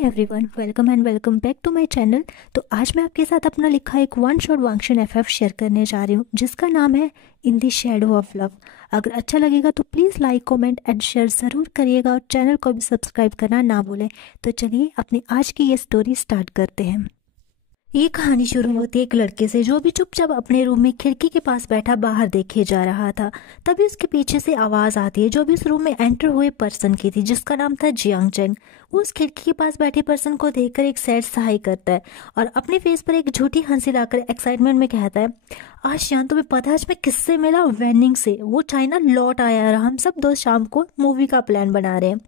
Everyone, welcome and welcome back to my channel. तो आज मैं आपके साथ अपना लिखा एक वन शॉट वांगशन एफएफ शेयर करने जा रही हूँ, जिसका नाम है in the shadow of love. अगर अच्छा लगेगा तो please like, comment and share ज़रूर करिएगा और चैनल को भी सब्सक्राइब करना ना भूलें। तो चलिए अपनी आज की ये स्टोरी स्टार्ट करते हैं। ये कहानी शुरू होती है एक लड़के से जो भी चुपचाप अपने रूम में खिड़की के पास बैठा बाहर देखे जा रहा था। तभी उसके पीछे से आवाज आती है जो भी उस रूम में एंटर हुए पर्सन की थी, जिसका नाम था जियांग चेंग। वो उस खिड़की के पास बैठे पर्सन को देखकर एक सैड सहाय करता है और अपने फेस पर एक झूठी हंसी लाकर एक्साइटमेंट में कहता है, आज शान तुम्हें पता है आज मैं किससे मिला? वेनिंग से। वो चाइना लौट आया और हम सब दोस्त शाम को मूवी का प्लान बना रहे हैं।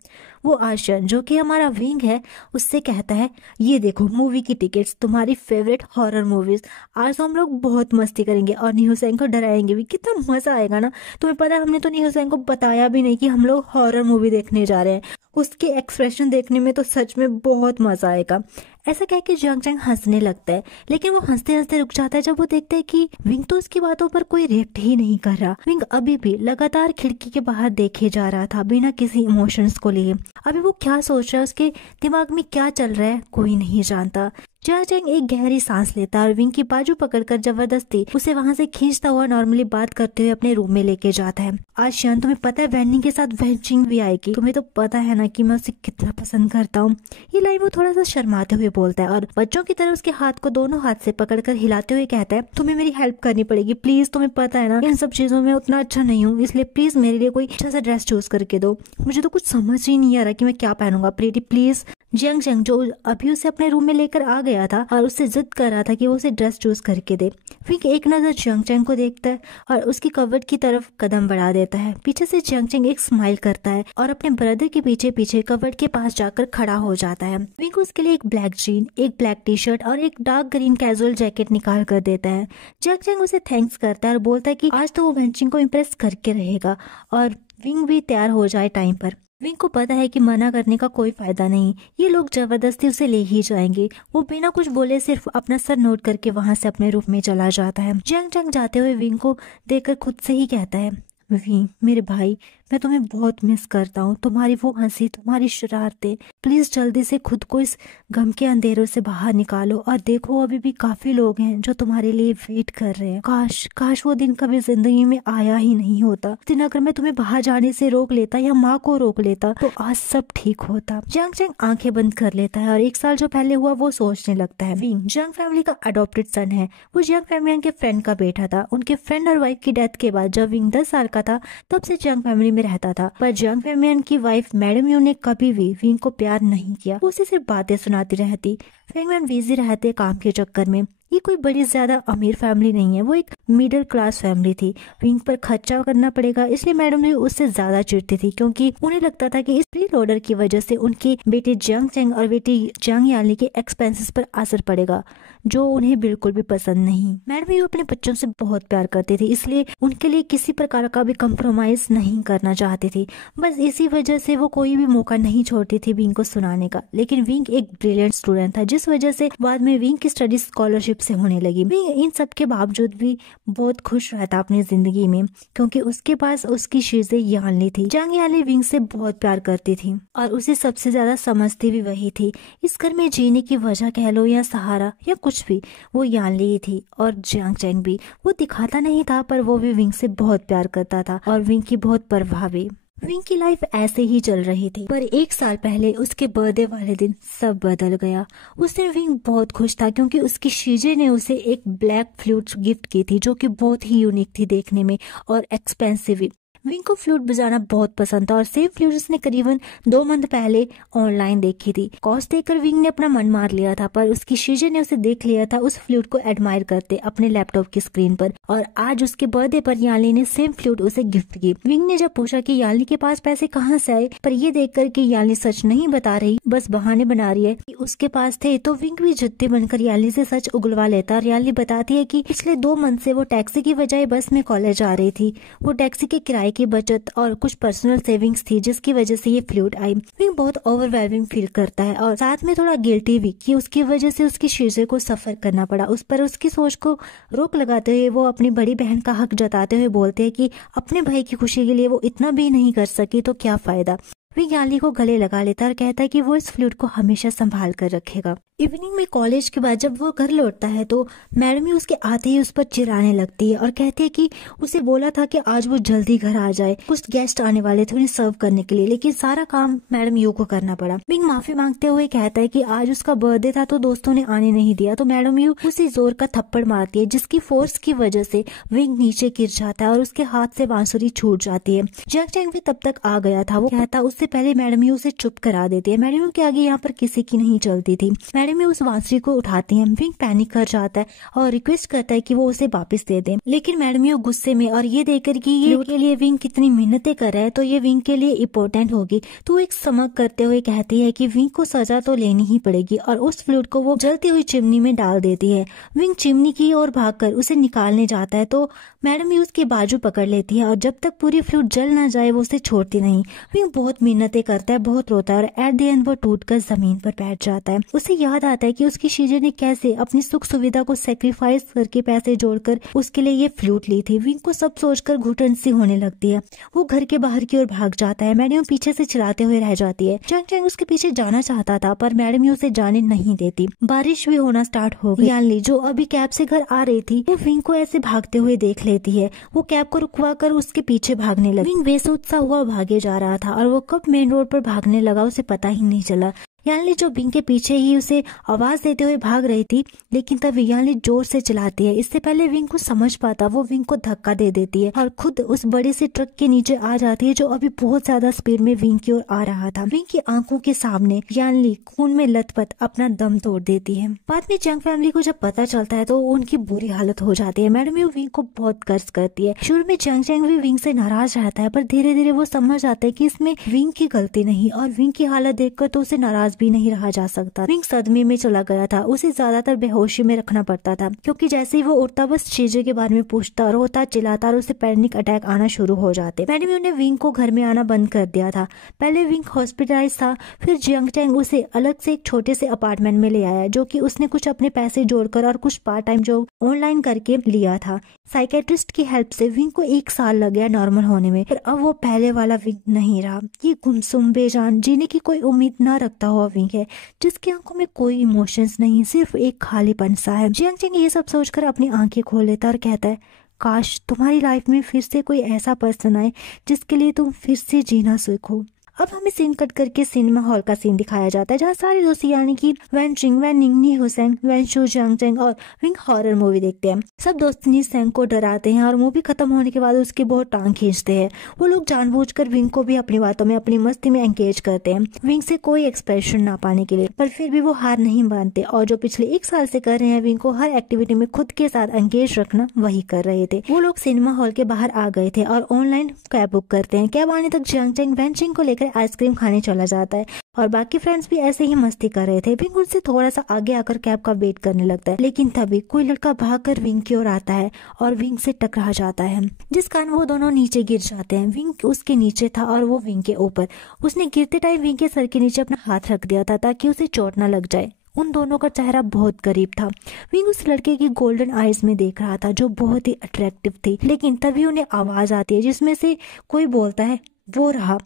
वो आशन जो कि हमारा विंग है उससे कहता है, ये देखो मूवी की टिकट्स, तुम्हारी फेवरेट हॉरर मूवीज। आज तो हम लोग बहुत मस्ती करेंगे और न्यूसेंग को डराएंगे भी। कितना मजा आएगा ना। तुम्हें पता है हमने तो न्यूसेंग को बताया भी नहीं कि हम लोग हॉरर मूवी देखने जा रहे हैं। उसके एक्सप्रेशन देखने में तो सच में बहुत मजा आएगा। ऐसा कह के जियांग चेंग हंसने लगता है, लेकिन वो हंसते हंसते रुक जाता है जब वो देखता है कि विंग तो उसकी बातों पर कोई रिएक्ट ही नहीं कर रहा। विंग अभी भी लगातार खिड़की के बाहर देखे जा रहा था बिना किसी इमोशंस को लिए। अभी वो क्या सोच रहा है, उसके दिमाग में क्या चल रहा है, कोई नहीं जानता। जियांग चेंग एक गहरी सांस लेता है और विंग की बाजू पकड़कर जबरदस्ती उसे वहां से खींचता हुआ नॉर्मली बात करते हुए अपने रूम में लेके जाता है। आज शान तुम्हें पता है वेनिंग के साथ वेंचिंग भी आएगी। तुम्हें तो पता है ना कि मैं उसे कितना पसंद करता हूँ। ये लाइन वो थोड़ा सा शर्माते हुए बोलता है और बच्चों की तरह उसके हाथ को दोनों हाथ से पकड़कर हिलाते हुए कहता है, तुम्हें मेरी हेल्प करनी पड़ेगी प्लीज। तुम्हें पता है ना इन सब चीजों में उतना अच्छा नहीं हूँ, इसलिए प्लीज मेरे लिए कोई अच्छा सा ड्रेस चूज करके दो। मुझे तो कुछ समझ ही नहीं आ रहा कि मैं क्या पहनूंगा प्रीति प्लीज। जियांग चेंग जो अभी उसे अपने रूम में लेकर आ गया था और उससे जिद कर रहा था कि वो उसे ड्रेस चूज करके दे। फिर एक नजर जियांग चेंग को देखता है और उसकी कवर्ड की तरफ कदम बढ़ा देता है। पीछे से जियांग चेंग एक स्माइल करता है और अपने ब्रदर के पीछे पीछे कवर्ड के पास जाकर खड़ा हो जाता है। विंग उसके लिए एक ब्लैक जीन, एक ब्लैक टी शर्ट और एक डार्क ग्रीन कैजुअल जैकेट निकाल कर देता है। जियांग चेंग उसे थैंक्स करता है और बोलता है कि आज तो वो वेंचिंग को इम्प्रेस करके रहेगा और विंग भी तैयार हो जाए टाइम पर। विंग को पता है कि मना करने का कोई फायदा नहीं, ये लोग जबरदस्ती उसे ले ही जाएंगे। वो बिना कुछ बोले सिर्फ अपना सर नोट करके वहां से अपने रूम में चला जाता है। जियांग चेंग जाते हुए विंग को देखकर खुद से ही कहता है, विंग मेरे भाई, मैं तुम्हें बहुत मिस करता हूँ। तुम्हारी वो हंसी, तुम्हारी शरारतें। प्लीज जल्दी से खुद को इस गम के अंधेरों से बाहर निकालो और देखो अभी भी काफी लोग हैं जो तुम्हारे लिए वेट कर रहे हैं। काश काश वो दिन कभी जिंदगी में आया ही नहीं होता। दिन अगर मैं तुम्हें बाहर जाने से रोक लेता या माँ को रोक लेता तो आज सब ठीक होता। जियांग चेंग आंखें बंद कर लेता है और एक साल जो पहले हुआ वो सोचने लगता है। विंग जियांग फैमिली का अडॉप्टेड सन है। वो जियांग फैमिली के फ्रेंड का बेटा था। उनके फ्रेंड और वाइफ की डेथ के बाद जब विंग 10 साल का था तब से जियांग फैमिली में रहता था। पर जियांग फैमिली की वाइफ मैडम यू ने कभी भी विंग को प्यार नहीं किया। वो उसे सिर्फ बातें सुनाती रहती। फैंगमैन बिजी रहते काम के चक्कर में। ये कोई बड़ी ज्यादा अमीर फैमिली नहीं है, वो एक मिडिल क्लास फैमिली थी। विंग पर खर्चा करना पड़ेगा इसलिए मैडम जी उससे ज्यादा चिढ़ती थी, क्योंकि उन्हें लगता था कि इस प्री ऑर्डर की वजह से उनकी बेटी जियांग चेंग और बेटी जियांग याली के एक्सपेंसेस पर असर पड़ेगा, जो उन्हें बिल्कुल भी पसंद नहीं। मैडम यू अपने बच्चों से बहुत प्यार करती थी, इसलिए उनके लिए किसी प्रकार का भी कम्प्रोमाइज नहीं करना चाहती थी। बस इसी वजह से वो कोई भी मौका नहीं छोड़ती थी विंग को सुनाने का। लेकिन विंग एक ब्रिलियंट स्टूडेंट था, जिस वजह से बाद में विंग की स्टडी स्कॉलरशिप से होने लगी। विंग इन सब के बावजूद भी बहुत खुश रहता अपनी जिंदगी में, क्योंकि उसके पास उसकी शीज़े यानली थी। जियांग याली विंग से बहुत प्यार करती थी और उसे सबसे ज्यादा समझती भी वही थी। इस घर में जीने की वजह कह लो या सहारा या कुछ भी, वो यानली ही थी। और जियांग चेंग भी, वो दिखाता नहीं था पर वो भी विंग से बहुत प्यार करता था और विंग की बहुत परवाह भी। विंग की लाइफ ऐसे ही चल रही थी, पर एक साल पहले उसके बर्थडे वाले दिन सब बदल गया। उस दिन विंग बहुत खुश था क्योंकि उसकी शीजे ने उसे एक ब्लैक फ्लूट गिफ्ट की थी, जो कि बहुत ही यूनिक थी देखने में और एक्सपेंसिव भी। विंग को फ्लूट बजाना बहुत पसंद था और सेम फ्लूट उसने करीबन 2 मंथ पहले ऑनलाइन देखी थी। कॉस्ट देखकर विंग ने अपना मन मार लिया था, पर उसकी शीजे ने उसे देख लिया था उस फ्लूट को एडमायर करते अपने लैपटॉप की स्क्रीन पर। और आज उसके बर्थडे पर याली ने सेम फ्लूट उसे गिफ्ट की। विंग ने जब पूछा कि याली के पास पैसे कहाँ से आए, पर ये देखकर कि याली सच नहीं बता रही, बस बहाने बना रही है कि उसके पास थे, तो विंग भी जिद्दी बनकर याली से सच उगलवा लेता। और याली बताती है कि पिछले 2 मंथ से वो टैक्सी की बजाय बस में कॉलेज आ रही थी। वो टैक्सी के किराए की बचत और कुछ पर्सनल सेविंग्स थी, जिसकी वजह से ये फ्लूट आई। विंग बहुत ओवरवेलमिंग फील करता है और साथ में थोड़ा गिल्टी भी कि उसकी वजह से उसकी शीजे को सफर करना पड़ा। उस पर उसकी सोच को रोक लगाते हुए वो अपनी बड़ी बहन का हक जताते हुए बोलते हैं कि अपने भाई की खुशी के लिए वो इतना भी नहीं कर सकी तो क्या फायदा। विंग यानली को गले लगा लेता है और कहता है कि वो इस फ्लूट को हमेशा संभाल कर रखेगा। इवनिंग में कॉलेज के बाद जब वो घर लौटता है तो मैडम ही उसके आते ही उस पर चिल्लाने लगती है और कहती है कि उसे बोला था कि आज वो जल्दी घर आ जाए, कुछ गेस्ट आने वाले थे उन्हें सर्व करने के लिए, लेकिन सारा काम मैडम यू को करना पड़ा। विंग माफी मांगते हुए कहता है कि आज उसका बर्थडे था तो दोस्तों ने आने नहीं दिया, तो मैडम यू उसे जोर का थप्पड़ मारती है जिसकी फोर्स की वजह से विंग नीचे गिर जाता है और उसके हाथ से बांसुरी छूट जाती है। जंग चैंग भी तब तक आ गया था। वो कहता उससे पहले मैडम यू उसे चुप करा देती है। मैडम यू के आगे यहाँ पर किसी की नहीं चलती थी। मैडम यू उस बांसुरी को उठाती है। विंग पैनिक कर जाता है और रिक्वेस्ट करता है कि वो उसे वापस दे दे, लेकिन मैडम यू गुस्से में और ये देखकर कि ये के लिए विंग कितनी मेहनतें कर रहा है तो ये विंग के लिए इम्पोर्टेंट होगी, तो एक समक करते हुए कहती है कि विंग को सजा तो लेनी ही पड़ेगी और उस फ्लूट को वो जलती हुई चिमनी में डाल देती है। विंग चिमनी की ओर भागकर उसे निकालने जाता है तो मैडम यू उसकी बाजू पकड़ लेती है और जब तक पूरी फ्लूट जल ना जाए वो उसे छोड़ती नहीं। विंग बहुत मेहनतें करता है, बहुत रोता है और एट द एंड वो टूटकर जमीन पर बैठ जाता है। उसे याद आता है कि उसकी शीजे ने कैसे अपनी सुख सुविधा को सेक्रीफाइस करके पैसे जोड़कर उसके लिए ये फ्लूट ली थी। विंग को सब सोचकर घुटन सी होने लगती है। वो घर के बाहर की ओर भाग जाता है। मैडम पीछे से चिल्लाते हुए रह जाती है। जंग चैंग उसके पीछे जाना चाहता था पर मैडम उसे जाने नहीं देती। बारिश भी होना स्टार्ट हो गई। यानली जो अभी कैब से घर आ रही थी वो विंग को ऐसे भागते हुए देख लेती है। वो कैब को रुकवा कर उसके पीछे भागने लगी। विंग बेसुध सा हुआ भागे जा रहा था और वो कब मेन रोड पर भागने लगा उसे पता ही नहीं चला। यानली जो विंग के पीछे ही उसे आवाज देते हुए भाग रही थी, लेकिन तब यानली जोर से चलाती है। इससे पहले विंग को समझ पाता वो विंग को धक्का दे देती है और खुद उस बड़े से ट्रक के नीचे आ जाती है जो अभी बहुत ज्यादा स्पीड में विंग की ओर आ रहा था। विंग की आंखों के सामने यानली खून में लथपथ अपना दम तोड़ देती है। बाद में जंग फैमिली को जब पता चलता है तो उनकी बुरी हालत हो जाती है। मैडम यू विंग को बहुत कर्ज करती है। शुरू में जंग चैंग भी विंग से नाराज रहता है पर धीरे धीरे वो समझ आता है कि इसमें विंग की गलती नहीं और विंग की हालत देखकर तो उसे नाराज भी नहीं रहा जा सकता। विंग सदमे में चला गया था। उसे ज्यादातर बेहोशी में रखना पड़ता था क्योंकि जैसे ही वो उठता बस चीजों के बारे में पूछता, रोता, चिल्लाता और उसे पैनिक अटैक आना शुरू हो जाते। मैडम यू ने विंग को घर में आना बंद कर दिया था। पहले विंग हॉस्पिटलाइज था, फिर जंग चैंग उसे अलग से एक छोटे से अपार्टमेंट में ले आया जो कि उसने कुछ अपने पैसे जोड़कर और कुछ पार्ट टाइम जो ऑनलाइन करके लिया था। साइकेट्रिस्ट की हेल्प से विंग को 1 साल लग गया नॉर्मल होने में, पर अब वो पहले वाला विंग नहीं रहा। ये गुमसुम, बेजान, जीने की कोई उम्मीद न रखता हुआ विंग है जिसकी आंखों में कोई इमोशंस नहीं, सिर्फ एक खालीपन सा है। जियांग चैंग ये सब सोचकर अपनी आंखें खोल लेता और कहता है, काश तुम्हारी लाइफ में फिर से कोई ऐसा पर्सन आए जिसके लिए तुम फिर से जीना सीखो। अब हमें सीन कट करके सिनेमा हॉल का सीन दिखाया जाता है जहाँ सारे दोस्त यानी कि वैन जिंग, वैन निंग, नी हुसैन, वैन शू, जियांग चैंग और विंग हॉरर मूवी देखते हैं। सब दोस्त नी सेंग को डराते हैं और मूवी खत्म होने के बाद उसकी बहुत टांग खींचते हैं। वो लोग जानबूझकर विंग को भी अपनी बातों में, अपनी मस्ती में एंगेज करते हैं विंग से कोई एक्सप्रेशन ना पाने के लिए, पर फिर भी वो हार नहीं मानते और जो पिछले 1 साल से कर रहे हैं विंग को हर एक्टिविटी में खुद के साथ एंगेज रखना, वही कर रहे थे। वो लोग सिनेमा हॉल के बाहर आ गए थे और ऑनलाइन कैब बुक करते हैं। कैब आने तक जियांग चैंग वैन जिंग को लेकर आइसक्रीम खाने चला जाता है और बाकी फ्रेंड्स भी ऐसे ही मस्ती कर रहे थे। विंग उनसे थोड़ा सा आगे आकर कैब का वेट करने लगता है, लेकिन तभी कोई लड़का भागकर विंग की ओर आता है और विंग से टकरा जाता है जिस कारण वो दोनों नीचे गिर जाते हैं। विंग उसके नीचे था और वो विंग के ऊपर। उसने गिरते टाइम विंग के सर के नीचे अपना हाथ रख दिया था ताकि उसे चोट न लग जाए। उन दोनों का चेहरा बहुत करीब था। विंग उस लड़के की गोल्डन आईज में देख रहा था जो बहुत ही अट्रैक्टिव थी, लेकिन तभी उन्हें आवाज आती है जिसमें से कोई बोलता है, वो रहा।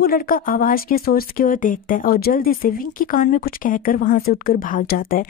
वो लड़का आवाज के सोर्स की ओर देखता है और जल्दी से विंग के कान में कुछ कहकर वहां से उठकर भाग जाता है।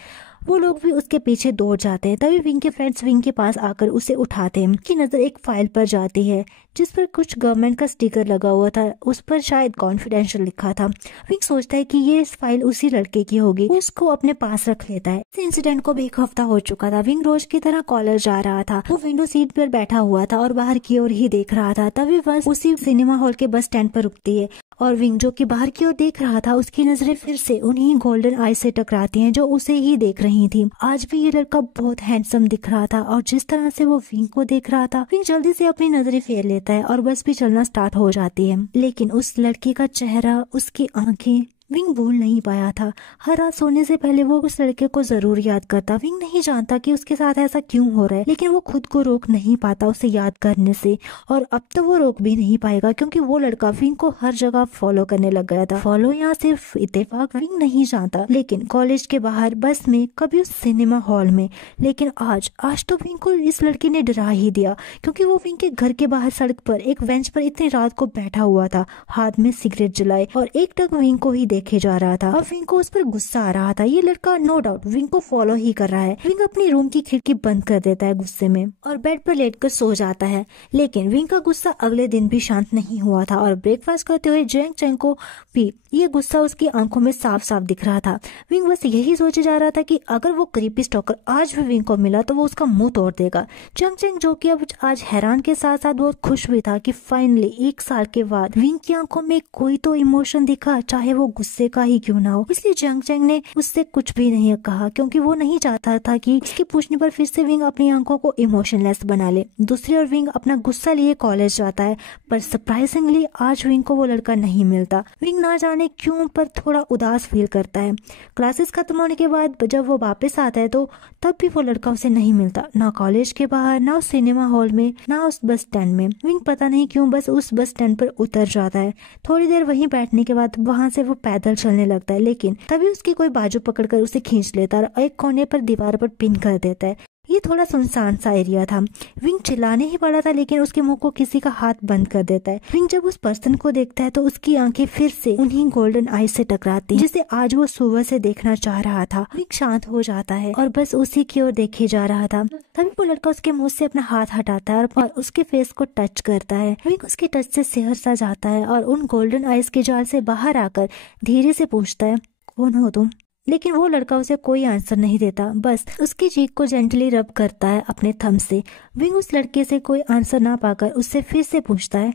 वो लोग भी उसके पीछे दौड़ जाते हैं। तभी विंग के फ्रेंड्स विंग के पास आकर उसे उठाते हैं। उनकी नजर एक फाइल पर जाती है जिस पर कुछ गवर्नमेंट का स्टिकर लगा हुआ था। उस पर शायद कॉन्फिडेंशियल लिखा था। विंग सोचता है कि ये फाइल उसी लड़के की होगी, उसको अपने पास रख लेता है। इस इंसिडेंट को भी 1 हफ्ता हो चुका था। विंग रोज की तरह कॉलेज जा रहा था। वो विंडो सीट पर बैठा हुआ था और बाहर की ओर ही देख रहा था। तभी बस उसी सिनेमा हॉल के बस स्टैंड पर रुकती है और विंग जो कि बाहर की ओर देख रहा था उसकी नजरें फिर से उन्हीं गोल्डन आई से टकराती हैं जो उसे ही देख रही थी। आज भी ये लड़का बहुत हैंडसम दिख रहा था और जिस तरह से वो विंग को देख रहा था, विंग जल्दी से अपनी नजरें फेर लेता है और बस भी चलना स्टार्ट हो जाती है। लेकिन उस लड़के का चेहरा, उसकी आंखें विंग भूल नहीं पाया था। हर रात सोने से पहले वो उस लड़के को जरूर याद करता। विंग नहीं जानता कि उसके साथ ऐसा क्यों हो रहा है, लेकिन वो खुद को रोक नहीं पाता उसे याद करने से, और अब तो वो रोक भी नहीं पाएगा क्योंकि वो लड़का विंग को हर जगह फॉलो करने लग गया था। फॉलो यहाँ सिर्फ इत्तेफाक विंग नहीं जानता, लेकिन कॉलेज के बाहर, बस में, कभी उस सिनेमा हॉल में। लेकिन आज तो विंग को इस लड़के ने डरा ही दिया, क्योंकि वो विंग के घर के बाहर सड़क पर एक बेंच पर इतनी रात को बैठा हुआ था, हाथ में सिगरेट जलाए, और एक टक विंग को ही देखे जा रहा था। अब विंग को उस पर गुस्सा आ रहा था। ये लड़का नो डाउट विंग को फॉलो ही कर रहा है। विंग अपनी रूम की खिड़की बंद कर देता है गुस्से में और बेड पर लेटकर सो जाता है। लेकिन विंग का गुस्सा अगले दिन भी शांत नहीं हुआ था, और ब्रेकफास्ट करते हुए जियांग चैंग को भी ये गुस्सा उसकी आंखों में साफ साफ दिख रहा था। विंग बस यही सोचे जा रहा था कि अगर वो क्रीपी स्टॉकर आज भी विंग को मिला तो वो उसका मुंह तोड़ देगा। जियांग चैंग, जो कि अब आज हैरान के साथ साथ बहुत खुश भी था कि फाइनली 1 साल के बाद विंग की आंखों में कोई तो इमोशन दिखा, चाहे वो गुस्से का ही क्यों ना हो। इसलिए जियांग चैंग ने उससे कुछ भी नहीं कहा, क्योंकि वो नहीं चाहता था कि उसके पूछने पर फिर से विंग अपनी आंखों को इमोशनलेस बना ले। दूसरी ओर विंग अपना गुस्सा लिए कॉलेज जाता है, पर सरप्राइजिंगली आज विंग को वो लड़का नहीं मिलता। विंग ना जाने क्यों पर थोड़ा उदास फील करता है। क्लासेस खत्म होने के बाद जब वो वापस आता है तो तब भी वो लड़का उसे नहीं मिलता, ना कॉलेज के बाहर, ना उस सिनेमा हॉल में, ना उस बस स्टैंड में। विंग पता नहीं क्यों बस उस बस स्टैंड पर उतर जाता है। थोड़ी देर वहीं बैठने के बाद वहां से वो पैदल चलने लगता है, लेकिन तभी उसकी कोई बाजू पकड़कर उसे खींच लेता है और एक कोने पर दीवार पर पिन कर देता है। ये थोड़ा सुनसान सा एरिया था। विंग चिल्लाने ही पड़ा था, लेकिन उसके मुंह को किसी का हाथ बंद कर देता है। विंग जब उस पर्सन को देखता है तो उसकी आंखें फिर से उन्हीं गोल्डन आईज से टकराती हैं, जिसे आज वो सुबह से देखना चाह रहा था। विंग शांत हो जाता है और बस उसी की ओर देखे जा रहा था। तभी वो लड़का उसके मुंह से अपना हाथ हटाता है और उसके फेस को टच करता है। विंग उसके टच से सिहर सा जाता है और उन गोल्डन आईज के जाल से बाहर आकर धीरे से पूछता है, कौन हो तुम? लेकिन वो लड़का उसे कोई आंसर नहीं देता, बस उसकी चीख को जेंटली रब करता है अपने थंब से। विंग उस लड़के से कोई आंसर ना पाकर उससे फिर से पूछता है,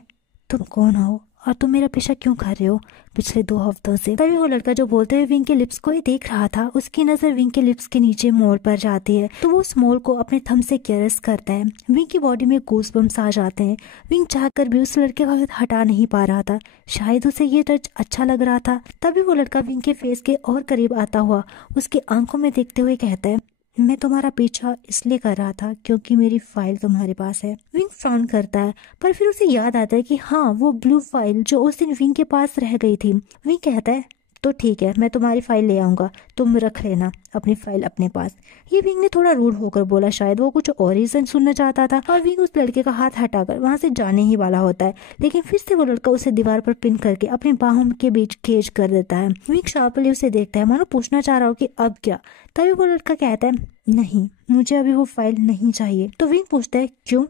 तुम कौन हो और तुम मेरा पीछा क्यों कर रहे हो पिछले 2 हफ्तों से? तभी वो लड़का जो बोलते हुए विंग के लिप्स को ही देख रहा था, उसकी नजर विंग के लिप्स के नीचे मोल पर जाती है, तो वो उस मोल को अपने थंब से कैरेस करता है। विंग की बॉडी में गूस बम्स आ जाते हैं। विंग चाहकर भी उस लड़के का हाथ हटा नहीं पा रहा था, शायद उसे ये टच अच्छा लग रहा था। तभी वो लड़का विंग के फेस के और करीब आता हुआ उसके आंखों में देखते हुए कहता है, मैं तुम्हारा पीछा इसलिए कर रहा था क्योंकि मेरी फाइल तुम्हारे पास है। विंग फ्रॉन करता है, पर फिर उसे याद आता है कि हाँ, वो ब्लू फाइल जो उस दिन विंग के पास रह गई थी। विंग कहता है, तो ठीक है, मैं तुम्हारी फाइल ले आऊंगा, तुम रख लेना अपनी फाइल अपने पास। ये विंग ने थोड़ा रूड होकर बोला, शायद वो कुछ और रीजन सुनना चाहता था, और विंग उस लड़के का हाथ हटाकर वहां से जाने ही वाला होता है, लेकिन फिर से वो लड़का उसे दीवार पर पिन करके अपनी बाहों के बीच केज कर देता है। विंग शार्पली उसे देखता है, मानो पूछना चाह रहा हो कि अब क्या। तभी वो लड़का कहता है, नहीं, मुझे अभी वो फाइल नहीं चाहिए। तो विंग पूछता है, क्यों?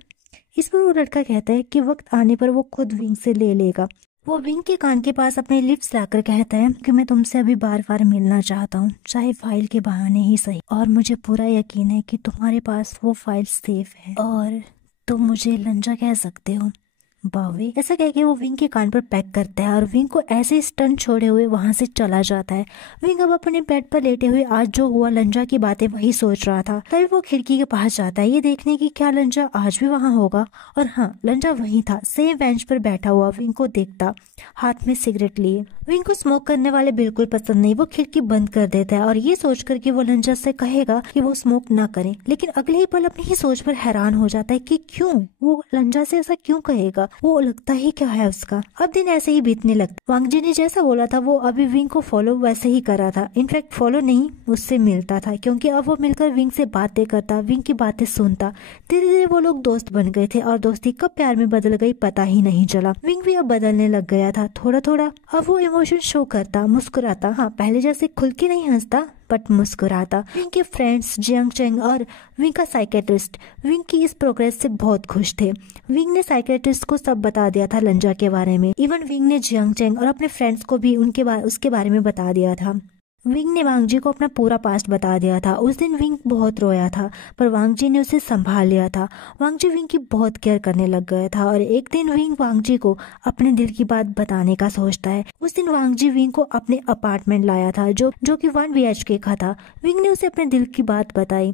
इस पर वो लड़का कहता है कि वक्त आने पर वो खुद विंग से ले लेगा। वो विंग के कान के पास अपने लिप्स लाकर कहता है कि मैं तुमसे अभी बार बार मिलना चाहता हूँ, चाहे फाइल के बहाने ही सही, और मुझे पूरा यकीन है कि तुम्हारे पास वो फाइल सेफ है और तुम मुझे लंजा कह सकते हो, बावे। ऐसा कह के वो विंग के कान पर पैक करता है और विंग को ऐसे ही स्टन छोड़े हुए वहां से चला जाता है। विंग अब अपने बेड पर लेटे हुए आज जो हुआ लंजा की बातें वही सोच रहा था। तभी वो खिड़की के पास जाता है, ये देखने की क्या लंजा आज भी वहां होगा। और हाँ, लंजा वही था, सेम बेंच पर बैठा हुआ विंग को देखता, हाथ में सिगरेट लिए। विंग को स्मोक करने वाले बिल्कुल पसंद नहीं। वो खिड़की बंद कर देता है और ये सोचकर कि वो लंजा से कहेगा कि वो स्मोक ना करे, लेकिन अगले ही पल अपनी ही सोच पर हैरान हो जाता है कि क्यों वो लंजा से ऐसा क्यों कहेगा, वो लगता ही क्या है उसका। अब दिन ऐसे ही बीतने लगता। वांगजी ने जैसा बोला था वो अभी विंग को फॉलो वैसे ही कर रहा था, इनफैक्ट फॉलो नहीं, उससे मिलता था, क्योंकि अब वो मिलकर विंग से बातें करता, विंग की बातें सुनता। धीरे धीरे वो लोग दोस्त बन गए थे और दोस्ती कब प्यार में बदल गई पता ही नहीं चला। विंग भी अब बदलने लग गया था थोड़ा थोड़ा। अब वो इमोशन शो करता, मुस्कुराता, हाँ पहले जैसे खुल के नहीं हंसता बट मुस्कुराता। विंग के फ्रेंड्स जियांग चैंग और विंग का साइकेट्रिस्ट विंग की इस प्रोग्रेस से बहुत खुश थे। विंग ने साइकेट्रिस्ट को सब बता दिया था लंजा के बारे में। इवन विंग ने जियांग चैंग और अपने फ्रेंड्स को भी उसके बारे में बता दिया था। विंग ने वांगजी को अपना पूरा पास्ट बता दिया था। उस दिन विंग बहुत रोया था, पर वांगजी ने उसे संभाल लिया था। वांगजी विंग की बहुत केयर करने लग गया था और एक दिन विंग वांगजी को अपने दिल की बात बताने का सोचता है। उस दिन वांगजी विंग को अपने अपार्टमेंट लाया था जो कि 1 BHK का था। विंग ने उसे अपने दिल की बात बताई।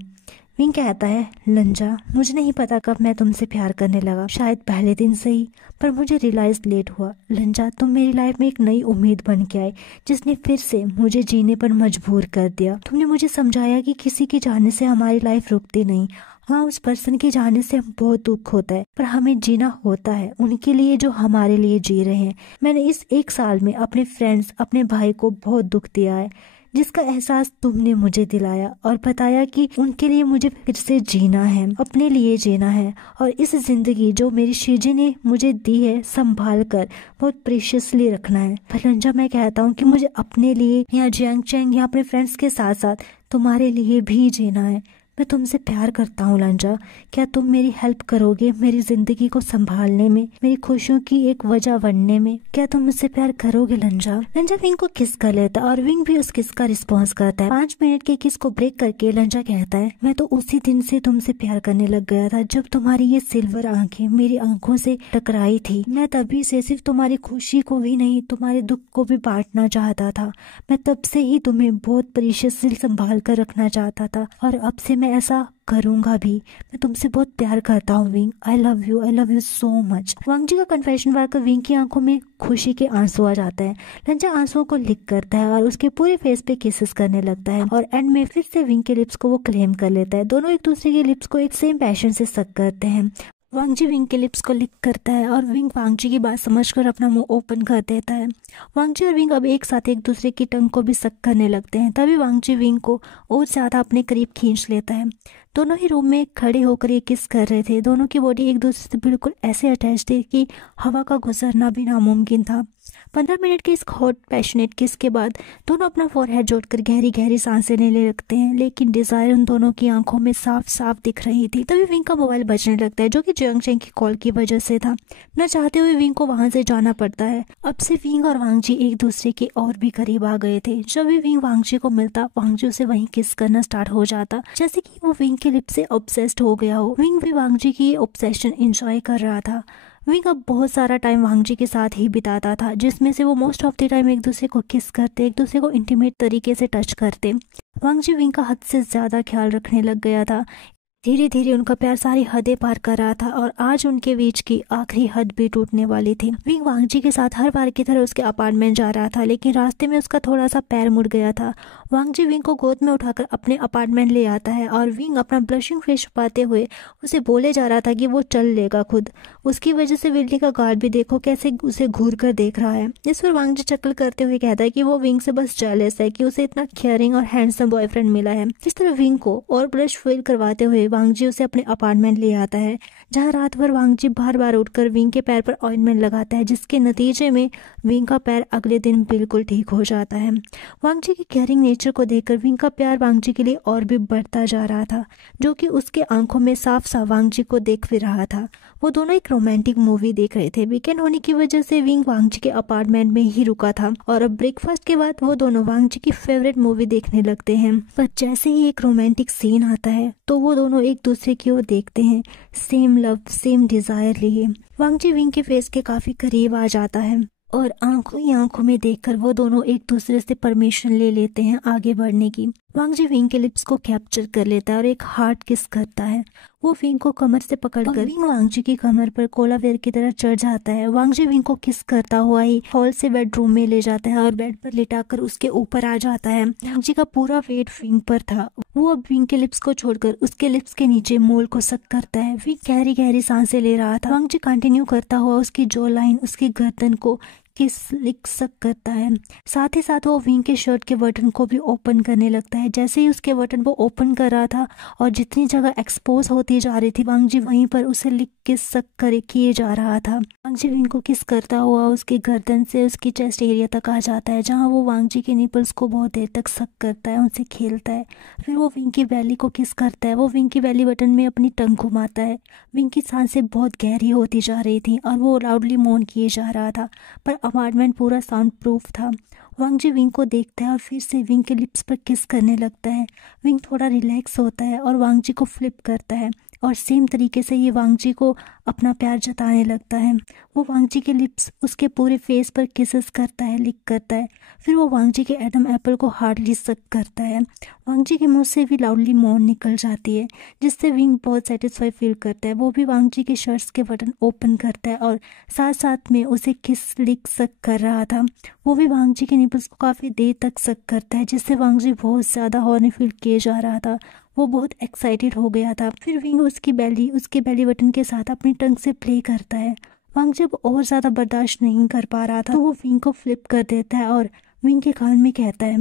विंग कहता है, लंजा मुझे नहीं पता कब मैं तुमसे प्यार करने लगा, शायद पहले दिन से ही, पर मुझे रियलाइज लेट हुआ। लंजा तुम मेरी लाइफ में एक नई उम्मीद बन के आए जिसने फिर से मुझे जीने पर मजबूर कर दिया। तुमने मुझे समझाया कि किसी के जाने से हमारी लाइफ रुकती नहीं। हाँ, उस पर्सन के जाने से बहुत दुख होता है, पर हमें जीना होता है उनके लिए जो हमारे लिए जी रहे हैं। मैंने इस 1 साल में अपने फ्रेंड्स, अपने भाई को बहुत दुख दिया है, जिसका एहसास तुमने मुझे दिलाया और बताया कि उनके लिए मुझे फिर से जीना है, अपने लिए जीना है। और इस जिंदगी जो मेरी शीजी ने मुझे दी है, संभाल कर बहुत प्रीशियसली रखना है। पर लंजा मैं कहता हूँ कि मुझे अपने लिए या जियांग चैंग या अपने फ्रेंड्स के साथ साथ तुम्हारे लिए भी जीना है। मैं तुमसे प्यार करता हूँ लंजा, क्या तुम मेरी हेल्प करोगे मेरी जिंदगी को संभालने में, मेरी खुशियों की एक वजह बनने में? क्या तुम मुझसे प्यार करोगे लंजा? लंजा विंग को किस कर लेता और विंग भी उस किस का रिस्पॉन्स करता है। 5 मिनट के किस को ब्रेक करके लंजा कहता है, मैं तो उसी दिन से तुमसे प्यार करने लग गया था जब तुम्हारी ये सिल्वर आंखें मेरी आंखों से टकराई थी। मैं तभी से सिर्फ तुम्हारी खुशी को भी नहीं, तुम्हारे दुख को भी बांटना चाहता था। मैं तब से ही तुम्हें बहुत प्रीशियसली संभाल कर रखना चाहता था और अब से मैं ऐसा करूंगा भी। मैं तुमसे बहुत प्यार करता हूँ Wing, I love you so much. Wang ji का कन्फेशन पढ़कर विंग की आंखों में खुशी के आंसू आ जाता है। लंजा आंसुओं को लिक करता है और उसके पूरे फेस पे किसेस करने लगता है और एंड में फिर से विंग के लिप्स को वो क्लेम कर लेता है। दोनों एक दूसरे के लिप्स को एक सेम पैशन से सक करते हैं। वांग जी विंग के लिप्स को लिक करता है और विंग वांग जी की बात समझकर अपना मुंह ओपन कर देता है। वांग जी और विंग अब एक साथ एक दूसरे की टंग को भी सक करने लगते हैं। तभी वांग जी विंग को और ज्यादा अपने करीब खींच लेता है। दोनों ही रूम में खड़े होकर ये किस कर रहे थे। दोनों की बॉडी एक दूसरे से बिल्कुल ऐसे अटैच थी कि हवा का गुजरना भी नामुमकिन था। 15 मिनट के इस हॉट पैशनेट किस के बाद दोनों अपना फोरहेड जोड़कर गहरी गहरी सांसें लेने लगते हैं, लेकिन डिजायर उन दोनों की आंखों में साफ साफ दिख रही थी। तभी विंग का मोबाइल बजने लगता है, जो कि जियांग चैंग की कॉल की वजह से था। न चाहते हुए विंग को वहां से जाना पड़ता है। अब से विंग और वांग जी एक दूसरे के और भी करीब आ गए थे। जब भी विंग वांग जी को मिलता, वांग जी उसे वहीं किस करना स्टार्ट हो जाता, जैसे कि वो विंग के लिप से ऑब्सेस्ड हो गया हो। विंग भी वांग जी की ऑब्सेशन एंजॉय कर रहा था। विंग अब बहुत सारा टाइम वांग जी के साथ ही बिताता था, जिसमें से वो मोस्ट ऑफ द टाइम एक दूसरे को किस करते, एक दूसरे को इंटीमेट तरीके से टच करते। वांग जी विंग का हद से ज्यादा ख्याल रखने लग गया था। धीरे धीरे उनका प्यार सारी हदें पार कर रहा था और आज उनके बीच की आखिरी हद भी टूटने वाली थी। विंग वांग जी के साथ हर बार की तरह उसके अपार्टमेंट जा रहा था, लेकिन रास्ते में उसका थोड़ा सा पैर मुड़ गया था। वांग जी विंग को गोद में उठाकर अपने अपार्टमेंट ले आता है और विंग अपना ब्लशिंग फेस छुपाते हुए उसे बोले जा रहा था कि वो चल लेगा खुद। उसकी वजह से बिल्डिंग का गार्ड भी देखो कैसे उसे घूर कर देख रहा है। इस पर वांग जी चक्ल करते हुए कहता है कि वो विंग से बस जेलस है कि उसे इतना केयरिंग और हैंडसम बॉयफ्रेंड मिला है। इस तरह विंग को और ब्लश फील करवाते हुए वांग जी उसे अपने अपार्टमेंट ले आता है, जहां रात भर वांग जी बार बार उठकर विंग के पैर पर ऑइंटमेंट लगाता है, जिसके नतीजे में विंग का पैर अगले दिन बिल्कुल ठीक हो जाता है। वांग जी की केयरिंग नेचर को देखकर विंग का प्यार वांग जी के लिए और भी बढ़ता जा रहा था, जो कि उसके आंखों में साफ साफ वांग जी को देख भी रहा था। वो दोनों एक रोमांटिक मूवी देख रहे थे। वीकेंड होने की वजह से विंग वांग जी के अपार्टमेंट में ही रुका था और अब ब्रेकफास्ट के बाद वो दोनों वांग जी की फेवरेट मूवी देखने लगते हैं। पर जैसे ही एक रोमांटिक सीन आता है तो वो दोनों एक दूसरे की ओर देखते हैं, सेम लव सेम डिजायर लिए। वांग जी विंग के फेस के काफी करीब आ जाता है और आंखों ही आंखों में देखकर वो दोनों एक दूसरे से परमिशन ले लेते हैं आगे बढ़ने की। वांग जी विंग के लिप्स को कैप्चर कर लेता है और एक हार्ट किस करता है। वो विंग को कमर से पकड़कर विंग वांग जी की कमर पर कोलावेर की तरह चढ़ जाता है। वांग जी विंग को किस करता हुआ ही हॉल से बेडरूम में ले जाता है और बेड पर लिटाकर उसके ऊपर आ जाता है। वांग जी का पूरा वेट विंग पर था। वो अब विंग के लिप्स को छोड़कर उसके लिप्स के नीचे मोल को सक करता है। विंग गहरी गहरी सांसें ले रहा था। वांग जी कंटिन्यू करता हुआ उसकी जो लाइन, उसकी गर्दन को किस लिक सक करता है। साथ ही साथ वो विंग के शर्ट के बटन को भी ओपन करने लगता है। जैसे ही उसके बटन वो ओपन कर रहा था और जितनी जगह एक्सपोज होती जा रही थी, वांग जी वहीं पर उसे लिक किस सक करे किए जा रहा था। वांग जी विंग को किस करता हुआ उसकी गर्दन से उसकी चेस्ट एरिया तक आ जाता है, जहाँ वो वांग जी के निपल्स को बहुत देर तक सक करता है, उनसे खेलता है। फिर वो विंग की बैली को किस करता है। वो विंग की बैली बटन में अपनी टंग घुमाता है। विंग की सांसें बहुत गहरी होती जा रही थी और वो लाउडली मौन किए जा रहा था, पर अपार्टमेंट पूरा साउंड प्रूफ था। वांग जी विंग को देखता है और फिर से विंग के लिप्स पर किस करने लगता है। विंग थोड़ा रिलैक्स होता है और वांग जी को फ्लिप करता है। और सेम तरीके से ये वांगजी को अपना प्यार जताने लगता है। वो वांगजी के लिप्स उसके पूरे फेस पर किसेस करता है, लिक करता है। फिर वो वांगजी के एडम एप्पल को हार्डली सक करता है। वांगजी के मुंह से भी लाउडली मौन निकल जाती है, जिससे विंग बहुत सेटिस्फाई फील करता है। वो भी वांगजी के शर्ट्स के बटन ओपन करता है और साथ साथ में उसे किस लिक सक कर रहा था। वो भी वांगजी के निपल्स को काफ़ी देर तक सक करता है, जिससे वांगजी बहुत ज़्यादा हॉर्नी फील किए जा रहा था। वो बहुत एक्साइटेड हो गया था। फिर विंग उसके बेली बटन के साथ अपनी टंग से प्ले करता है। वांग जब और ज़्यादा बर्दाश्त नहीं कर पा रहा था तो वो विंग को फ्लिप कर देता है और विंग के कान में कहता है,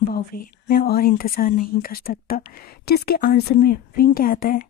बावे मैं और इंतज़ार नहीं कर सकता। जिसके आंसर में विंग कहता है,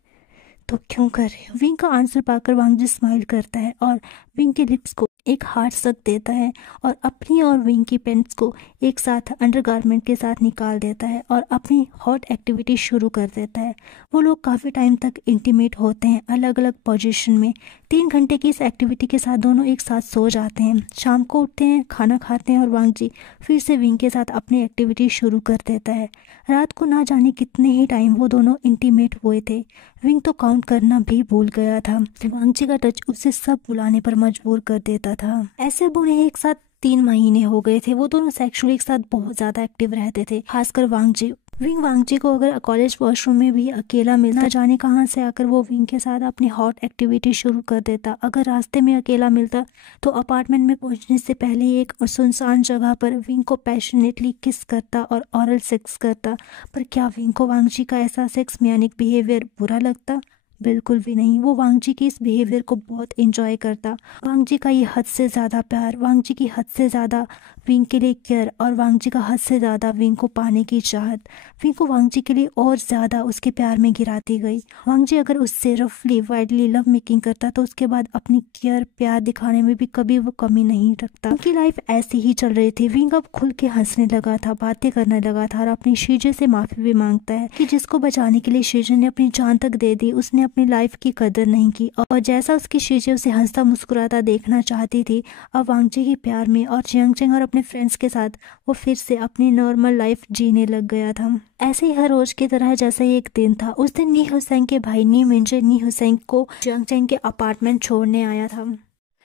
तो क्यों कर रहे हो। विंग का आंसर पाकर वांगजी स्माइल करता है और विंग के लिप्स को एक हार्ट सक देता है और अपनी और विंग की पेंट्स को एक साथ अंडरगारमेंट के साथ निकाल देता है और अपनी हॉट एक्टिविटी शुरू कर देता है। वो लोग काफ़ी टाइम तक इंटीमेट होते हैं अलग अलग पोजीशन में। 3 घंटे की इस एक्टिविटी के साथ दोनों एक साथ सो जाते हैं। शाम को उठते हैं, खाना खाते हैं और वांगजी फिर से विंग के साथ अपनी एक्टिविटी शुरू कर देता है। रात को ना जाने कितने ही टाइम वो दोनों इंटीमेट हुए थे। विंग तो काउंट करना भी भूल गया था। वांगजी का टच उसे सब बुलाने पर मजबूर कर देता था। ऐसे अब उन्हें एक साथ 3 महीने हो गए थे। वो दोनों सेक्सुअली एक साथ बहुत ज्यादा एक्टिव रहते थे, खासकर वांगजी। विंग वांगजी को अगर कॉलेज वॉशरूम में भी अकेला मिलता, जाने कहाँ से आकर वो विंग के साथ अपनी हॉट एक्टिविटी शुरू कर देता। अगर रास्ते में अकेला मिलता तो अपार्टमेंट में पहुंचने से पहले ही एक सुनसान जगह पर विंग को पैशनेटली किस करता और ऑरल सेक्स करता। पर क्या विंग को वांगजी का ऐसा सेक्स मैनिक बिहेवियर बुरा लगता? बिल्कुल भी नहीं। वो वांगजी की इस बिहेवियर को बहुत एंजॉय करता। वांगजी का ये हद से ज़्यादा प्यार, वांगजी की हद से ज़्यादा विंग के लिए केयर और वांगजी का हद से ज़्यादा विंग को पाने की चाहत विंग को वांगजी के लिए और ज़्यादा उसके प्यार में गिराती गई। वांगजी अगर उससे रफली वाइडली लव मेकिंग करता तो उसके बाद अपनी केयर प्यार दिखाने में भी कभी वो कमी नहीं रखता। उनकी लाइफ ऐसी ही चल रही थी। विंग अब खुल के हंसने लगा था, बातें करने लगा था और अपनी शीजे से माफ़ी भी मांगता है कि जिसको बचाने के लिए शीजे ने अपनी जान तक दे दी, उसने अपनी लाइफ की कदर नहीं की और जैसा उसकी शीजे उसे हंसता मुस्कुराता देखना चाहती थी, अब वांगजी के प्यार में और जियांगचैंग और अपने फ्रेंड्स के साथ वो फिर से अपनी नॉर्मल लाइफ जीने लग गया था। ऐसे ही हर रोज की तरह जैसे ही एक दिन था, उस दिन नी हुसैंग के भाई नी मिंजे नी हुसैंग को जियांगचैंग के अपार्टमेंट छोड़ने आया था।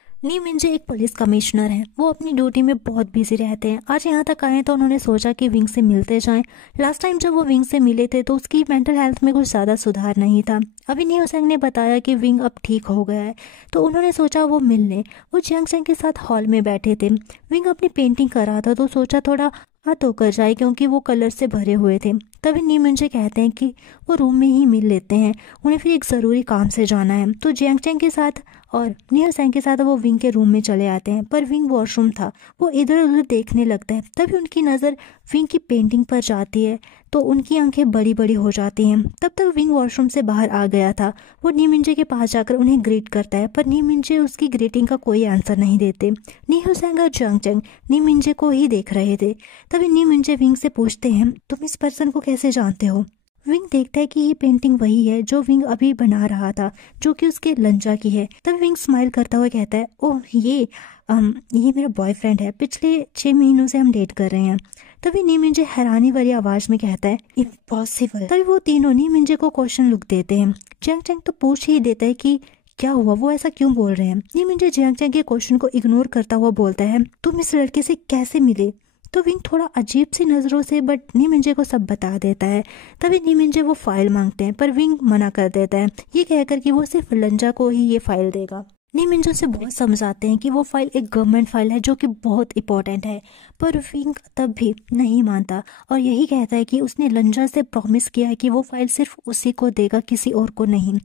नी मिंजे एक पुलिस कमिश्नर हैं। वो अपनी ड्यूटी में बहुत बिजी रहते हैं। आज यहाँ तक आए तो उन्होंने सोचा कि विंग से मिलते जाएं। लास्ट टाइम जब वो विंग से मिले थे तो उसकी मेंटल हेल्थ में कुछ ज़्यादा सुधार नहीं था। अभी नी हुसैंग ने बताया कि विंग अब ठीक हो गया है, तो उन्होंने सोचा वो मिल लें। वो जियांगचैंग के साथ हॉल में बैठे थे। विंग अपनी पेंटिंग कर रहा था तो सोचा थोड़ा हाथ धोकर जाए क्योंकि वो कलर से भरे हुए थे। तभी नी मिंजे कहते हैं कि वो रूम में ही मिल लेते हैं, उन्हें फिर एक ज़रूरी काम से जाना है। तो जियांगचैंग के साथ और नी हुसैंग के साथ वो विंग के रूम में चले आते हैं, पर विंग वॉशरूम था। वो इधर उधर देखने लगता है। तभी उनकी नज़र विंग की पेंटिंग पर जाती है तो उनकी आंखें बड़ी बड़ी हो जाती हैं। तब तक विंग वॉशरूम से बाहर आ गया था। वो नी मिंजे के पास जाकर उन्हें ग्रीट करता है, पर नी मिंजे उसकी ग्रीटिंग का कोई आंसर नहीं देते। नी हुसैंग और जियांगचैंग नी मिंजे को ही देख रहे थे। तभी नी मिंजे विंग से पूछते हैं, तुम इस पर्सन को कैसे जानते हो? विंग देखता है कि ये पेंटिंग वही है जो विंग अभी बना रहा था, जो कि उसके लंजा की है। तब विंग स्माइल करता हुआ कहता है, ओह ये मेरा बॉयफ्रेंड है, पिछले 6 महीनों से हम डेट कर रहे हैं। तभी नी मिंजे हैरानी भरी आवाज में कहता है, इम्पॉसिबल। तभी वो तीनों नी मिंजे को क्वेश्चन लुक देते हैं। जियांगचैंग तो पूछ ही देता है कि क्या हुआ, वो ऐसा क्यों बोल रहे हैं। नी मिंजे जियांगचैंग के क्वेश्चन को इग्नोर करता हुआ बोलता है, तुम इस लड़के से कैसे मिले? तो विंग थोड़ा अजीब सी नज़रों से बट नी मिंजे को सब बता देता है। तभी नी मिंजे वो फाइल मांगते हैं, पर विंग मना कर देता है, ये कहकर कि वो सिर्फ लंजा को ही ये फाइल देगा। नी मिंजे से बहुत समझाते हैं कि वो फाइल एक गवर्नमेंट फाइल है जो कि बहुत इंपॉर्टेंट है, पर विंग तब भी नहीं मानता और यही कहता है कि उसने लंजा से प्रॉमिस किया है कि वो फाइल सिर्फ उसी को देगा, किसी और को नहीं।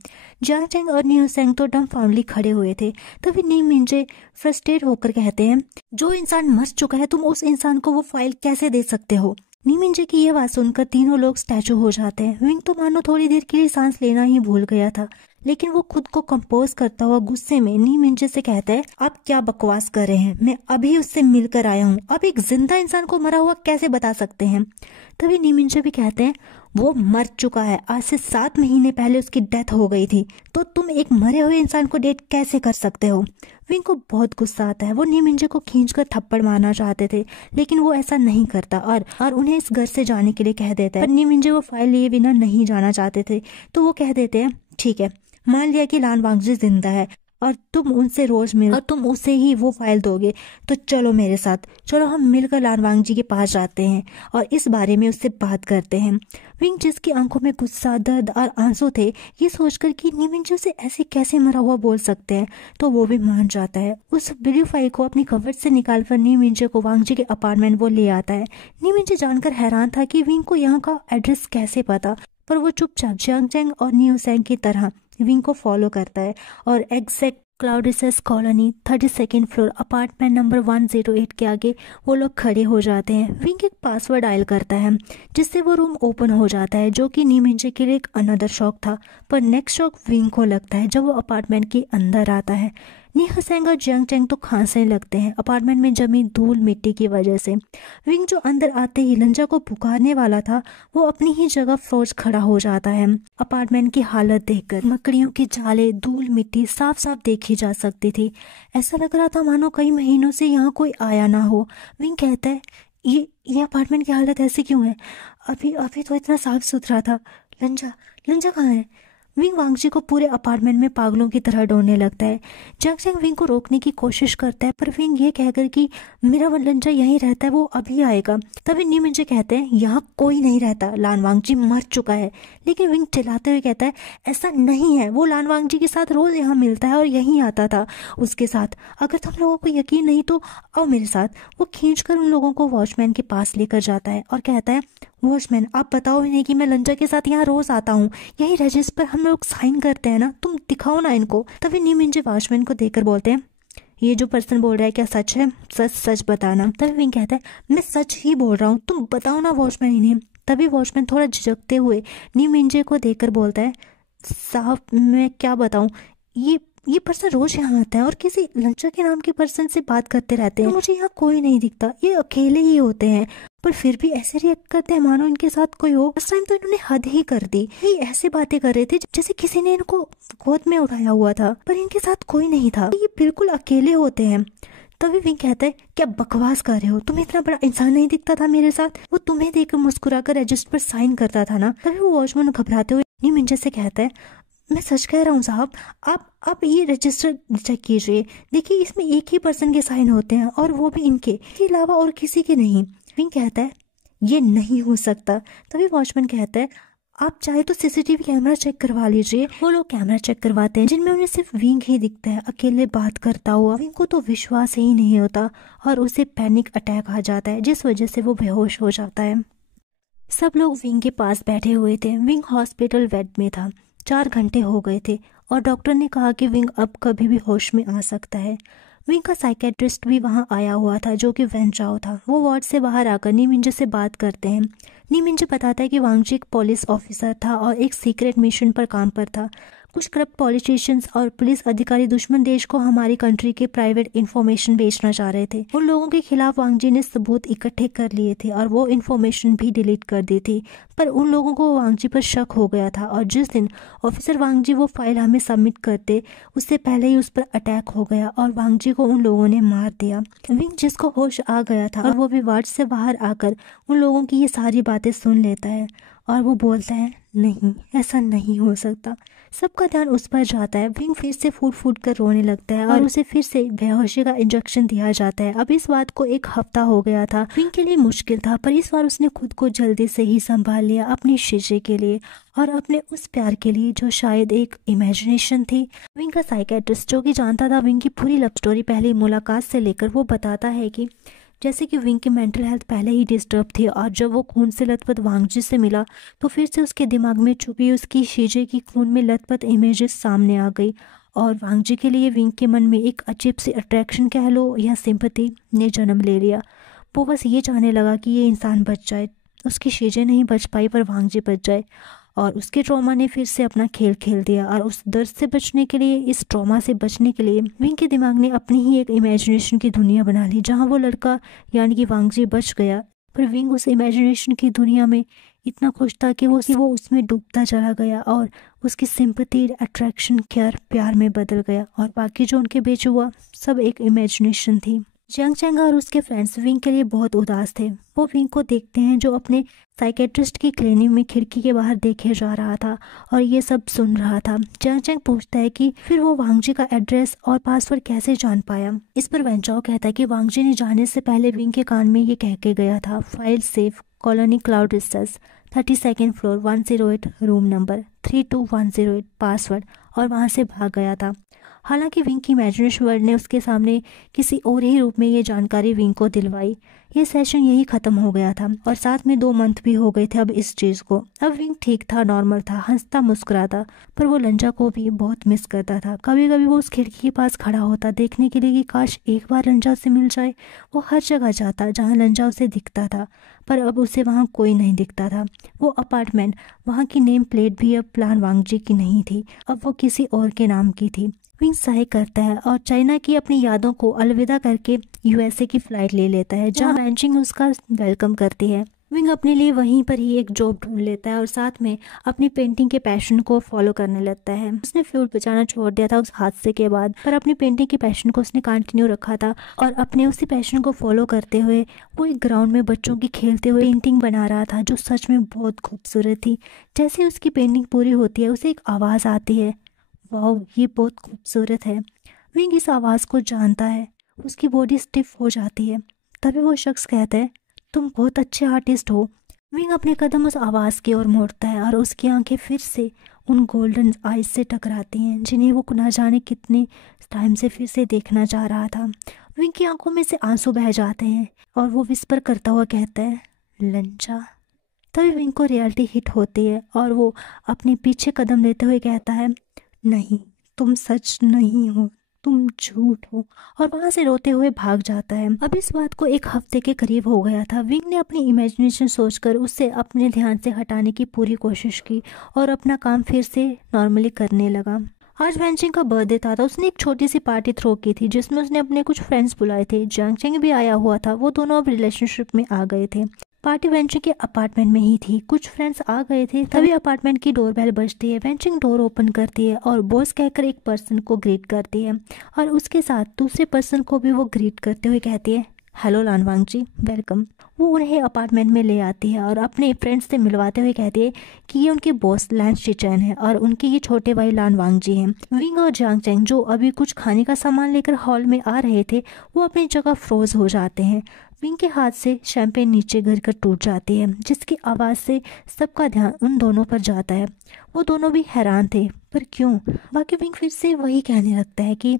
जियांगचैंग और नी हुसैंग तो डम फैमिली खड़े हुए थे। तभी नी मिंजे फ्रस्ट्रेट होकर कहते हैं, जो इंसान मर चुका है तुम उस इंसान को वो फाइल कैसे दे सकते हो? नी मिंजे की ये बात सुनकर तीनों लोग स्टैचू हो जाते हैं। विंग तो मानो थोड़ी देर के लिए सांस लेना ही भूल गया था, लेकिन वो खुद को कंपोज करता हुआ गुस्से में नी मिंजे से कहता है, आप क्या बकवास कर रहे हैं? मैं अभी उससे मिलकर आया हूँ, आप एक जिंदा इंसान को मरा हुआ कैसे बता सकते हैं? तभी नी मिंजे भी कहते हैं, वो मर चुका है, आज से 7 महीने पहले उसकी डेथ हो गई थी, तो तुम एक मरे हुए इंसान को डेट कैसे कर सकते हो? विंग को बहुत गुस्सा आता है। वो नी मिंजे को खींचकर थप्पड़ मारना चाहते थे, लेकिन वो ऐसा नहीं करता और उन्हें इस घर से जाने के लिए कह देता है। पर नी मिंजे वो फाइल लिए बिना नहीं जाना चाहते थे, तो वो कह देते हैं, ठीक है, मान लिया कि लान वांगजी जिंदा है और तुम उनसे रोज मिल और तुम उसे ही वो फाइल दोगे, तो चलो मेरे साथ, चलो हम मिलकर लान वांगजी के पास जाते हैं और इस बारे में उससे बात करते हैं। विंग, जिसकी आंखों में गुस्सा, दर्द और आंसू थे, ये सोचकर कि नी मिंजे से ऐसे कैसे मरा हुआ बोल सकते हैं, तो वो भी मान जाता है। उस वीडियो फाइल को अपनी कवर से निकालकर नी मिंजे को वांगजी के अपार्टमेंट वो ले आता है। नी मिंजे जानकर हैरान था कि विंग को यहाँ का एड्रेस कैसे पता, पर वो चुपचाप जियांग जेंग और नियो सेंग की तरह विंग को फॉलो करता है और exact cloud research colony 32nd floor apartment number 108 के आगे वो लोग खड़े हो जाते हैं। विंग एक पासवर्ड डायल करता है जिससे वो रूम ओपन हो जाता है, जो कि नी मिंजे के लिए एक अनदर शॉक था। पर नेक्स्ट शॉक विंग को लगता है जब वो अपार्टमेंट के अंदर आता है। नियो सेंग और जियांग जेंग तो खांसने लगते हैं अपार्टमेंट में जमी धूल मिट्टी की वजह से। विंग, जो अंदर आते ही लंजा को पुकारने वाला था, वो अपनी ही जगह फ्रोज खड़ा हो जाता है। अपार्टमेंट की हालत देखकर मकड़ियों के जाले, धूल मिट्टी साफ साफ देखी जा सकती थी। ऐसा लग रहा था मानो कई महीनों से यहाँ कोई आया ना हो। विंग कहता है, ये अपार्टमेंट की हालत ऐसी क्यों है? अभी अभी तो इतना साफ सुथरा था। लंजा लंजा कहाँ है? विंग वांगजी को पूरे अपार्टमेंट में पागलों की तरह ढूंढने लगता है। जियांग जेंग विंग को रोकने की कोशिश करता है, पर विंग ये कहकर कि मेरा लंजा यहीं रहता है, वो अभी आएगा। तभी नी मिंजे कहते हैं, यहाँ कोई नहीं रहता, लान वांगजी मर चुका है। लेकिन विंग चिल्लाते हुए कहता है, ऐसा नहीं है, वो लान वांगजी के साथ रोज यहाँ मिलता है और यहीं आता था उसके साथ। अगर तुम लोगों को यकीन नहीं तो आओ मेरे साथ। वो खींचकर उन लोगों को वॉचमैन के पास लेकर जाता है और कहता है, वॉचमैन, आप बताओ इन्हें कि मैं लंजा के साथ यहाँ रोज आता हूँ, यही रजिस्टर पर हम लोग साइन करते हैं ना, तुम दिखाओ ना इनको। तभी नी मिंजे वॉचमैन को देखकर बोलते हैं, ये जो पर्सन बोल रहा है क्या सच है? सच सच बताना। तभी विंग कहता है, मैं सच ही बोल रहा हूँ, तुम बताओ ना वॉचमैन इन्हें। तभी वॉचमैन थोड़ा झिझकते हुए नी मिंजे को देखकर बोलता है, साहब मैं क्या बताऊँ, ये पर्सन रोज यहाँ आता है और किसी लंचा के नाम के पर्सन से बात करते रहते हैं। तो मुझे यहाँ कोई नहीं दिखता, ये अकेले ही होते हैं, पर फिर भी ऐसे रिएक्ट करते हैं मानो इनके साथ कोई हो। उस टाइम तो इन्होंने हद ही कर दी, ये ऐसे बातें कर रहे थे जैसे किसी ने इनको गोद में उठाया हुआ था, पर इनके साथ कोई नहीं था, ये बिल्कुल अकेले होते हैं। तभी विंग कहता है, क्या बकवास कर रहे हो, तुम्हें इतना बड़ा इंसान नहीं दिखता था मेरे साथ? वो तुम्हें देखकर मुस्कुराकर रजिस्टर पर साइन करता था ना। तभी वो वॉचमैन घबराते हुए नी मिंजे से कहता है, मैं सच कह रहा हूँ साहब, आप ये रजिस्टर चेक कीजिए, देखिए इसमें एक ही पर्सन के साइन होते हैं और वो भी इनके अलावा और किसी के नहीं। विंग कहता है, ये नहीं हो सकता। तभी वॉचमैन कहता है, आप चाहे तो सीसीटीवी कैमरा चेक करवा लीजिए। वो लोग कैमरा चेक करवाते हैं जिनमें उन्हें सिर्फ विंग ही दिखता है अकेले बात करता हुआ। विंग को तो विश्वास ही नहीं होता और उसे पैनिक अटैक आ जाता है, जिस वजह से वो बेहोश हो जाता है। सब लोग विंग के पास बैठे हुए थे। विंग हॉस्पिटल बेड में था। 4 घंटे हो गए थे और डॉक्टर ने कहा कि विंग अब कभी भी होश में आ सकता है। विंग का साइकेट्रिस्ट भी वहां आया हुआ था, जो कि वेन चाओ था। वो वार्ड से बाहर आकर नी मिंजे से बात करते हैं। नी मिंजे बताता है कि वांगजी एक पुलिस ऑफिसर था और एक सीक्रेट मिशन पर काम पर था। कुछ करप्ट पॉलिटिशियंस और पुलिस अधिकारी दुश्मन देश को हमारी कंट्री के प्राइवेट इंफॉर्मेशन बेचना चाह रहे थे। उन लोगों के खिलाफ वांगजी ने सबूत इकट्ठे कर लिए थे और वो इंफॉर्मेशन भी डिलीट कर दी थी, पर उन लोगों को वांगजी पर शक हो गया था और जिस दिन ऑफिसर वांगजी वो फाइल हमें सबमिट करते, उससे पहले ही उस पर अटैक हो गया और वांगजी को उन लोगों ने मार दिया। विंग, जिसको होश आ गया था और वो भी वार्ड से बाहर आकर उन लोगों की ये सारी बातें सुन लेता है और वो बोलता है, नहीं, ऐसा नहीं हो सकता। सबका ध्यान उस पर जाता है। विंग फिर से फूट फूट कर रोने लगता है और उसे फिर से बेहोशी का इंजेक्शन दिया जाता है। अब इस बात को 1 हफ्ता हो गया था। विंग के लिए मुश्किल था, पर इस बार उसने खुद को जल्दी से ही संभाल लिया, अपनी शीशे के लिए और अपने उस प्यार के लिए जो शायद एक इमेजिनेशन थी। विंग का साइकेट्रिस्ट, जो कि जानता था विंग की पूरी लव स्टोरी पहली मुलाकात से लेकर, वो बताता है कि जैसे कि विंग की मेंटल हेल्थ पहले ही डिस्टर्ब थी और जब वो खून से लथपथ वांगजी से मिला तो फिर से उसके दिमाग में छुपी उसकी शीजे की खून में लथपथ इमेजेस सामने आ गई और वांगजी के लिए विंग के मन में एक अजीब सी अट्रैक्शन कह लो या सिंपैथी ने जन्म ले लिया। वो बस ये चाहने लगा कि ये इंसान बच जाए। उसकी शीजे नहीं बच पाई पर वांगजी बच जाए और उसके ट्रॉमा ने फिर से अपना खेल खेल दिया और उस दर्द से बचने के लिए, इस ट्रॉमा से बचने के लिए विंग के दिमाग ने अपनी ही एक इमेजिनेशन की दुनिया बना ली जहां वो लड़का यानी कि वांगजी बच गया। पर विंग उस इमेजिनेशन की दुनिया में इतना खुश था कि वो उसमें डूबता चला गया और उसकी सिंपैथी, अट्रैक्शन, केयर प्यार में बदल गया और बाकी जो उनके बीच हुआ सब एक इमेजिनेशन थी। जियांग चैंग और उसके फ्रेंड्स विंग के लिए बहुत उदास थे। वो विंग को देखते हैं जो अपने साइकेट्रिस्ट की क्लिनिक में खिड़की के बाहर देखे जा रहा था और ये सब सुन रहा था। जियांग चैंग पूछता है कि फिर वो वांग जी का एड्रेस और पासवर्ड कैसे जान पाया। इस पर वेंचाओ कहता है कि वांग जी ने जाने से पहले विंग के कान में ये कह के गया था, file safe colony cloud research 32nd floor 108 room number 32108 password, और वहां से भाग गया था। हालांकि विंग की इमेजिनेशन वर्ल्ड ने उसके सामने किसी और ही रूप में ये जानकारी विंग को दिलवाई। ये सेशन यही ख़त्म हो गया था और साथ में 2 मंथ भी हो गए थे अब इस चीज़ को। अब विंग ठीक था, नॉर्मल था, हंसता मुस्कुराता, पर वो लंजा को भी बहुत मिस करता था। कभी कभी वो उस खिड़की के पास खड़ा होता देखने के लिए कि काश एक बार लंजा उसे मिल जाए। वो हर जगह जाता जहाँ लंजा उसे दिखता था, पर अब उसे वहाँ कोई नहीं दिखता था। वो अपार्टमेंट, वहाँ की नेम प्लेट भी अब प्लान वांग जी की नहीं थी, अब वो किसी और के नाम की थी। विंग सहाय करता है और चाइना की अपनी यादों को अलविदा करके यूएसए की फ्लाइट ले लेता है, जहाँ वैंचिंग उसका वेलकम करती है। विंग अपने लिए वहीं पर ही एक जॉब ढूंढ लेता है और साथ में अपनी पेंटिंग के पैशन को फॉलो करने लगता है। उसने फ्लूट बजाना छोड़ दिया था उस हादसे के बाद, पर अपनी पेंटिंग के पैशन को उसने कंटिन्यू रखा था और अपने उसी पैशन को फॉलो करते हुए वो एक ग्राउंड में बच्चों की खेलते हुए पेंटिंग बना रहा था, जो सच में बहुत खूबसूरत थी। जैसे उसकी पेंटिंग पूरी होती है उसे एक आवाज़ आती है, वाह ये बहुत खूबसूरत है। विंग इस आवाज़ को जानता है, उसकी बॉडी स्टिफ हो जाती है। तभी वो शख्स कहता है, तुम बहुत अच्छे आर्टिस्ट हो। विंग अपने कदम उस आवाज़ की ओर मोड़ता है और उसकी आंखें फिर से उन गोल्डन आइज से टकराती हैं, जिन्हें वो ना जाने कितने टाइम से फिर से देखना चाह रहा था। विंग की आंखों में से आंसू बह जाते हैं और वो विस्पर करता हुआ कहता है, लंचा। तभी विंग को रियलिटी हिट होती है और वो अपने पीछे कदम लेते हुए कहता है, नहीं तुम सच नहीं हो, तुम झूठ हो, और वहां से रोते हुए भाग जाता है। अब इस बात को 1 हफ्ते के करीब हो गया था। विंग ने अपनी इमेजिनेशन सोचकर उससे अपने ध्यान से हटाने की पूरी कोशिश की और अपना काम फिर से नॉर्मली करने लगा। आज वैंचिंग का बर्थडे था तो उसने एक छोटी सी पार्टी थ्रो की थी, जिसमें उसने अपने कुछ फ्रेंड्स बुलाए थे। जियांग चैंग भी आया हुआ था। वो दोनों अब रिलेशनशिप में आ गए थे। पार्टी वेंचिंग के अपार्टमेंट में ही थी। कुछ फ्रेंड्स आ गए थे, तभी अपार्टमेंट की डोरबेल बजती है। वेंचिंग डोर ओपन करती है और बॉस कहकर एक पर्सन को ग्रीट करती है और उसके साथ दूसरे पर्सन को भी वो ग्रीट करते हुए कहती है, हेलो लानवांग जी, वेलकम। वो उन्हें अपार्टमेंट में ले आती है और अपने फ्रेंड्स से मिलवाते हुए कहती है कि ये उनके बॉस लैन शिचैन है और उनके ये छोटे भाई लानवांग जी हैं। विंग और जियांग चैंग जो अभी कुछ खाने का सामान लेकर हॉल में आ रहे थे, वो अपनी जगह फ्रोज हो जाते हैं। विंग के हाथ से शैंपेन नीचे गिर कर टूट जाती है, जिसकी आवाज़ से सबका ध्यान उन दोनों पर जाता है। वो दोनों भी हैरान थे, पर क्यों? बाकी विंग फिर से वही कहने लगता है कि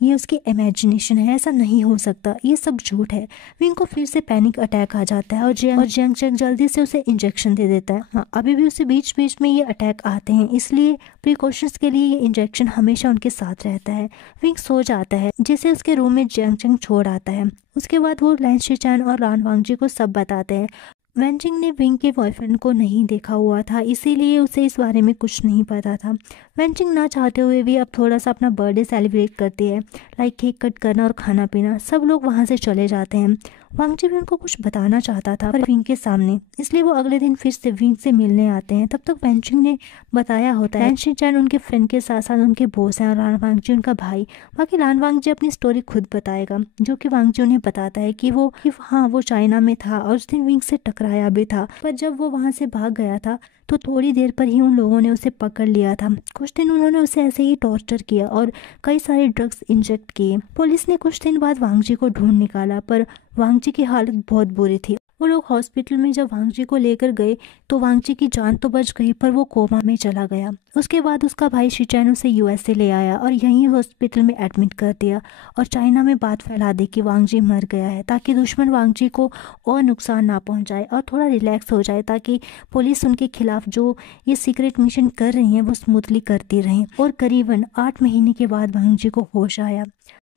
ये उसकी इमेजिनेशन है, ऐसा नहीं हो सकता, ये सब झूठ है। विंग को फिर से पैनिक अटैक आ जाता है और जियांग चैंग जल्दी से उसे इंजेक्शन दे देता है। हाँ, अभी भी उसे बीच बीच में ये अटैक आते हैं, इसलिए प्रिकॉशंस के लिए ये इंजेक्शन हमेशा उनके साथ रहता है। विंग सो जाता है, जिसे उसके रूम में जियांग चैंग छोड़ आता है। उसके बाद वो लैन शिचैन और लानवांग जी को सब बताते हैं। वेंचिंग ने विंग के बॉयफ्रेंड को नहीं देखा हुआ था, इसीलिए उसे इस बारे में कुछ नहीं पता था। वेंचिंग ना चाहते हुए भी अब थोड़ा सा अपना बर्थडे सेलिब्रेट करती है, लाइक केक कट करना और खाना पीना। सब लोग वहाँ से चले जाते हैं। वांग जी भी उनको कुछ बताना चाहता था पर विंग के सामने, इसलिए वो अगले दिन फिर से विंग से मिलने आते हैं। तब तक वेंचिंग ने बताया होता है लैन शिचैन उनके फ्रेंड के साथ साथ उनके बॉस हैं और लानवांग जी उनका भाई। बाकी लानवांग जी अपनी स्टोरी खुद बताएगा, जो कि वांग जी उन्हें बताता है कि हाँ वो चाइना में था और उस दिन विंग से टकराया भी था, पर जब वो वहाँ से भाग गया था तो थोड़ी देर पर ही उन लोगों ने उसे पकड़ लिया था। कुछ दिन उन्होंने उसे ऐसे ही टॉर्चर किया और कई सारे ड्रग्स इंजेक्ट किए। पुलिस ने कुछ दिन बाद वांग जी को ढूंढ निकाला, पर वांग जी की हालत बहुत बुरी थी। वो लोग हॉस्पिटल में जब वांग जी को लेकर गए तो वांग जी की जान तो बच गई, पर वो कोमा में चला गया। उसके बाद उसका भाई शिचैन उसे यूएसए ले आया और यहीं हॉस्पिटल में एडमिट कर दिया और चाइना में बात फैला दी कि वांग जी मर गया है, ताकि दुश्मन वांग जी को और नुकसान ना पहुंचाए और थोड़ा रिलैक्स हो जाए, ताकि पुलिस उनके खिलाफ जो ये सीक्रेट मिशन कर रही है वो स्मूथली करती रहें। और करीबन 8 महीने के बाद वांग जी को होश आया।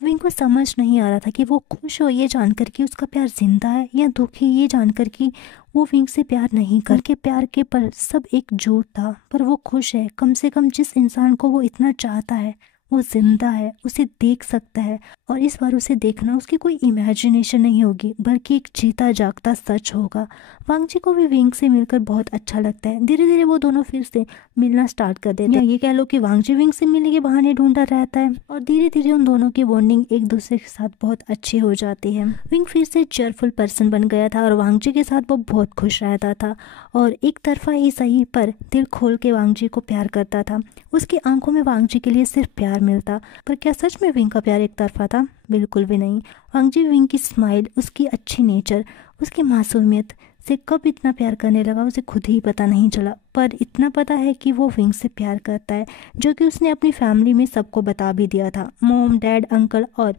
विंग को समझ नहीं आ रहा था कि वो खुश हो ये जानकर कि उसका प्यार जिंदा है, या दुखी ये जानकर कि वो विंग से प्यार नहीं करके प्यार के पर सब एक झूठ था। पर वो खुश है, कम से कम जिस इंसान को वो इतना चाहता है वो जिंदा है, उसे देख सकता है और इस बार उसे देखना उसकी कोई इमेजिनेशन नहीं होगी बल्कि एक जीता जागता सच होगा। वांग जी को भी विंग से मिलकर बहुत अच्छा लगता है। धीरे धीरे वो दोनों फिर से मिलना स्टार्ट कर देते हैं, या ये कह लो कि वांग जी विंग से मिलने के बहाने ढूंढता रहता है और धीरे धीरे उन दोनों की बॉन्डिंग एक दूसरे के साथ बहुत अच्छी हो जाती है। विंग फिर से चेयरफुल पर्सन बन गया था और वांग जी के साथ वो बहुत खुश रहता था और एक तरफा ही सही पर दिल खोल के वांग जी को प्यार करता था। उसकी आंखों में वांग जी के लिए सिर्फ प्यार मिलता। पर क्या सच में विंग का प्यार एक तरफा था? बिल्कुल भी नहीं। वांग जी विंग की स्माइल, उसकी अच्छी नेचर, उसकी मासूमियत से कब इतना प्यार करने लगा उसे खुद ही पता नहीं चला। पर इतना पता है कि वो विंग से प्यार करता है, जो कि उसने अपनी फैमिली में सबको बता भी दिया था। मॉम, डैड, अंकल और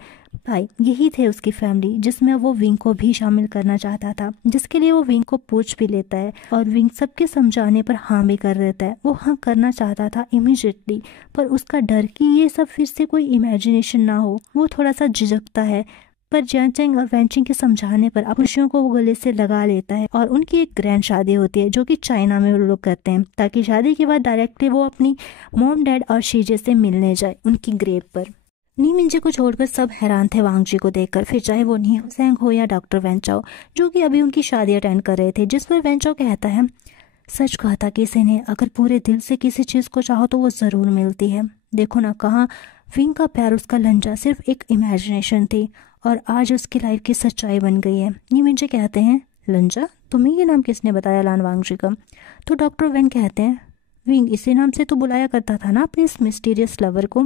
भाई, यही थे उसकी फैमिली जिसमें वो विंग को भी शामिल करना चाहता था, जिसके लिए वो विंग को पूछ भी लेता है और विंग सबके समझाने पर हाँ भी कर देता है। वो हाँ करना चाहता था इमीडिएटली, पर उसका डर कि ये सब फिर से कोई इमेजिनेशन ना हो, वो थोड़ा सा झिझकता है। पर जियांग और वैनचिंग के समझाने पर खुशियों को वो गले से लगा लेता है और उनकी एक ग्रैंड शादी होती है जो कि चाइना में वो लोग करते हैं, ताकि शादी के बाद डायरेक्टली वो अपनी मॉम, डैड और शीजे से मिलने जाए उनकी ग्रेव पर। नी मिंजे को छोड़कर सब हैरान थे वांग जी को देखकर, फिर चाहे वो नी हुसैंग हो या डॉक्टर वैन चाओ, जो कि अभी उनकी शादी अटेंड कर रहे थे। जिस पर वैन चाओ कहता है, सच कहा था किसी ने, अगर पूरे दिल से किसी चीज़ को चाहो तो वो ज़रूर मिलती है। देखो ना, कहाँ विंग का प्यार, उसका लंजा सिर्फ एक इमेजिनेशन थी और आज उसकी लाइफ की सच्चाई बन गई है। नी मिंजे कहते हैं, लंजा? तुम्हें ये नाम किसने बताया लान वांग जी का? तो डॉक्टर वैन कहते हैं, विंग इसी नाम से तो बुलाया करता था ना अपने इस मिस्टीरियस लवर को।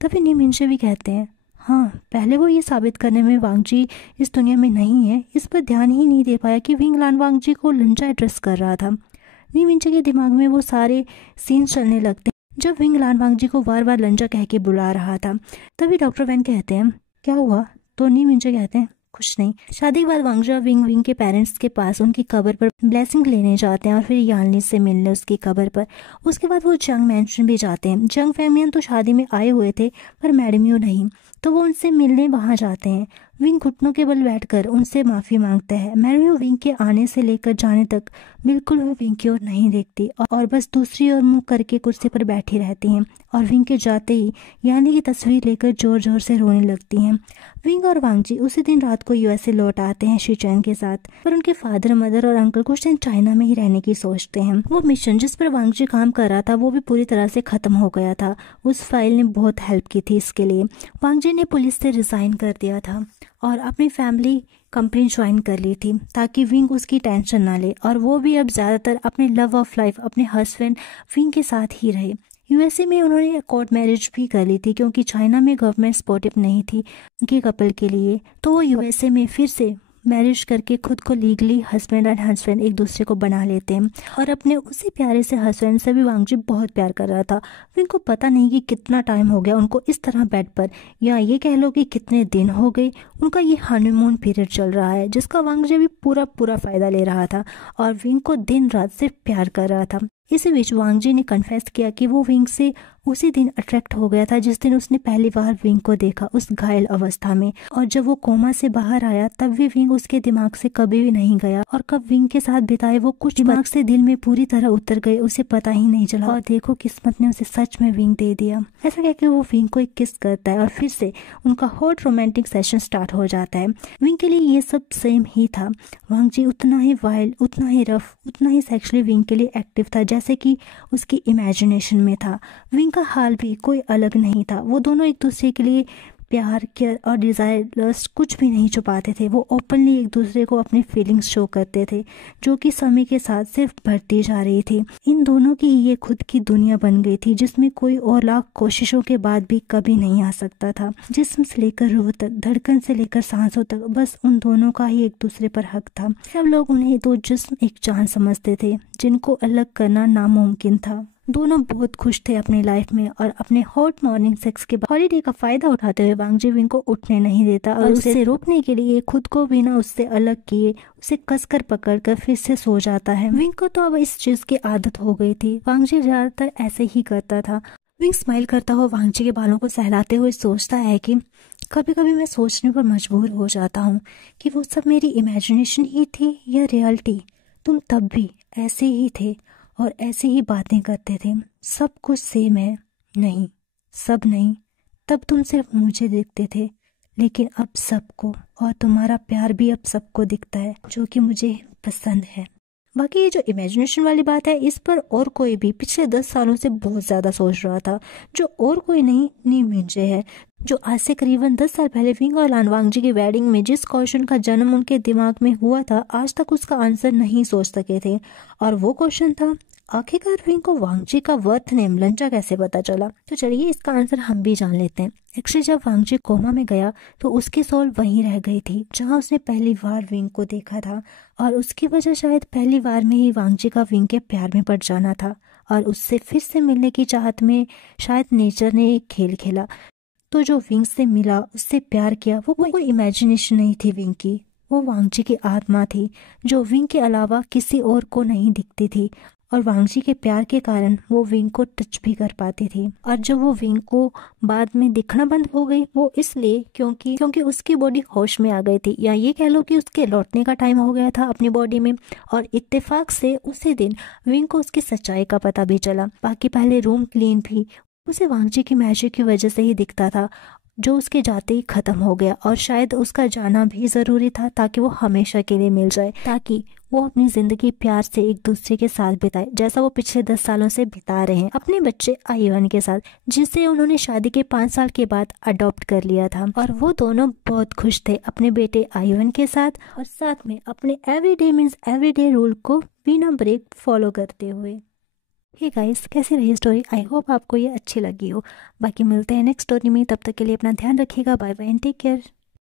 तभी नी मिंजे भी कहते हैं, हाँ, पहले वो ये साबित करने में वांग जी इस दुनिया में नहीं है, इस पर ध्यान ही नहीं दे पाया कि विंग लान वांग जी को लंजा एड्रेस कर रहा था। नी मिंजे के दिमाग में वो सारे सीन्स चलने लगते हैं जब विंग लान वांग जी को बार बार लंजा कह के बुला रहा था। तभी डॉक्टर वैन कहते हैं, क्या हुआ? तो नी मिंजे कहते हैं, कुछ नहीं। शादी के बाद वांग जी विंग के पेरेंट्स के पास उनकी कब्र पर ब्लेसिंग लेने जाते हैं और फिर यानली से मिलने उसकी कब्र पर। उसके बाद वो जंग मैंशन भी जाते हैं। जंग फैमिलियन तो शादी में आए हुए थे पर मैडमियो नहीं, तो वो उनसे मिलने वहां जाते हैं। विंग घुटनों के बल बैठकर उनसे माफी मांगता है। मैडमियो विंग के आने से लेकर जाने तक बिल्कुल भी विंग की ओर नहीं देखती और बस दूसरी ओर मुंह करके कुर्सी पर बैठी रहती हैं और विंग के जाते ही यानी की तस्वीर लेकर जोर जोर से रोने लगती हैं। विंग और वांग जी उसी दिन रात को यूएसए लौट आते हैं शीचैन के साथ, पर उनके फादर, मदर और अंकल कुछ दिन चाइना में ही रहने की सोचते हैं। वो मिशन जिस पर वांग जी काम कर रहा था वो भी पूरी तरह से खत्म हो गया था। उस फाइल ने बहुत हेल्प की थी इसके लिए। वांग जी ने पुलिस से रिजाइन कर दिया था और अपनी फैमिली कंपनी ज्वाइन कर ली थी ताकि विंग उसकी टेंशन ना ले, और वो भी अब ज़्यादातर अपने लव ऑफ लाइफ अपने हस्बैंड विंग के साथ ही रहे। यूएसए में उन्होंने कोर्ट मैरिज भी कर ली थी क्योंकि चाइना में गवर्नमेंट सपोर्टिव नहीं थी उनके कपल के लिए, तो वो यूएसए में फिर से मैरिज करके खुद को लीगली हस्बैंड एंड हस्बैंड एक दूसरे को बना लेते हैं और अपने उसी प्यारे से हस्बैंड से भी वांग जी बहुत प्यार कर रहा था। विंग को पता नहीं कि कितना टाइम हो गया उनको इस तरह बेड पर, या ये कह लो कि कितने दिन हो गए उनका ये हनीमून पीरियड चल रहा है, जिसका वांग जी भी पूरा फायदा ले रहा था और विंग को दिन रात सिर्फ प्यार कर रहा था। इसी बीच वांग जी ने कन्फेस किया कि वो विंग से उसी दिन अट्रैक्ट हो गया था जिस दिन उसने पहली बार विंग को देखा उस घायल अवस्था में, और जब वो कोमा से बाहर आया तब भी विंग उसके दिमाग से कभी भी नहीं गया और कब विंग के साथ बिताए वो कुछ दिमाग से दिल में पूरी तरह उतर गए उसे पता ही नहीं चला। और देखो किस्मत ने उसे सच में विंग दे दिया। ऐसा कहकर वो विंग को एक किस करता है और फिर से उनका हॉट रोमांटिक सेशन स्टार्ट हो जाता है। विंग के लिए ये सब सेम ही था। वांग जी उतना ही वाइल्ड, उतना ही रफ, उतना ही सेक्सुअली विंग के लिए एक्टिव था जैसे कि उसकी इमेजिनेशन में था। विंग का हाल भी कोई अलग नहीं था। वो दोनों एक दूसरे के लिए प्यार, केयर और डिज़ायर, लस्ट कुछ भी नहीं छुपाते थे। वो ओपनली एक दूसरे को अपनी फीलिंग्स शो करते थे जो कि समय के साथ सिर्फ बढ़ती जा रही थी। इन दोनों की ये खुद की दुनिया बन गई थी जिसमें कोई और लाख कोशिशों के बाद भी कभी नहीं आ सकता था। जिस्म से लेकर रूह तक, धड़कन से लेकर सांसों तक, बस उन दोनों का ही एक दूसरे पर हक था। सब लोग उन्हें दो जिस्म एक जान समझते थे जिनको अलग करना नामुमकिन था। दोनों बहुत खुश थे अपनी लाइफ में और अपने हॉट मॉर्निंग सेक्स के बाद हॉलीडे का फायदा उठाते हुए वांग जी विंग को उठने नहीं देता और उसे रोकने के लिए खुद को बिना उससे अलग किए उसे कसकर पकड़कर फिर से सो जाता है। विंग को तो अब इस चीज की आदत हो गई थी। वांग जी ज्यादातर ऐसे ही करता था। विंग स्माइल करता हुआ वांग जी के बालों को सहलाते हुए सोचता है कि कभी कभी मैं सोचने पर मजबूर हो जाता हूँ कि वो सब मेरी इमेजिनेशन ही थी या रियलिटी। तुम तब भी ऐसे ही थे और ऐसे ही बातें करते थे। सब कुछ सेम है। नहीं, सब नहीं, तब तुम सिर्फ मुझे देखते थे, लेकिन अब सबको, और तुम्हारा प्यार भी अब सबको दिखता है, जो कि मुझे पसंद है। बाकी ये जो इमेजिनेशन वाली बात है, इस पर और कोई भी पिछले 10 सालों से बहुत ज़्यादा सोच रहा था, जो और कोई नहीं, नी मिंजे है, जो आज से करीबन 10 साल पहले विंग और लान वांगजी की वेडिंग में जिस क्वेश्चन का जन्म उनके दिमाग में हुआ था, आज तक उसका आंसर नहीं सोच सके थे। और वो क्वेश्चन था, आखिरकार विंग को वांगजी का वर्थ नेम लंचा कैसे पता चला। तो चलिए इसका आंसर हम भी जान लेते हैं। एक्चुअली जब वांगजी कोमा में गया तो उसकी सोल वहीं रह गई थी जहां उसने पहली बार विंग को देखा था, और उसकी वजह शायद पहली बार में ही वांगजी का विंग के प्यार में पड़ जाना था, और उससे फिर से मिलने की चाहत में शायद नेचर ने एक खेल खेला। तो जो विंग से मिला, उससे प्यार किया, वो कोई इमेजिनेशन नहीं थी विंग की, वो वांगजी की आत्मा थी, जो विंग के अलावा किसी और को नहीं दिखती थी। और वांगजी के प्यार के कारण वो विंग को टच भी कर पाती थी। और जब वो विंग को बाद में दिखना बंद हो गई, वो इसलिए क्योंकि उसकी बॉडी होश में आ गई थी, या ये कह लो कि उसके लौटने का टाइम हो गया था अपनी बॉडी में। और इत्तेफाक से उसी दिन विंग को उसकी सच्चाई का पता भी चला। बाकी पहले रूम क्लीन भी उसे वांगजी की मैजिक की वजह से ही दिखता था, जो उसके जाते ही खत्म हो गया। और शायद उसका जाना भी जरूरी था, ताकि वो हमेशा के लिए मिल जाए, ताकि वो अपनी जिंदगी प्यार से एक दूसरे के साथ बिताए, जैसा वो पिछले 10 सालों से बिता रहे हैं अपने बच्चे आईवन के साथ, जिसे उन्होंने शादी के 5 साल के बाद अडॉप्ट कर लिया था। और वो दोनों बहुत खुश थे अपने बेटे आईवन के साथ, और साथ में अपने एवरीडे मीन्स एवरीडे रूल को बिना ब्रेक फॉलो करते हुए। हे गाइस, कैसी रही स्टोरी? आई होप आपको ये अच्छी लगी हो। बाकी मिलते हैं नेक्स्ट स्टोरी में, तब तक के लिए अपना ध्यान रखिएगा। Bye bye and take care.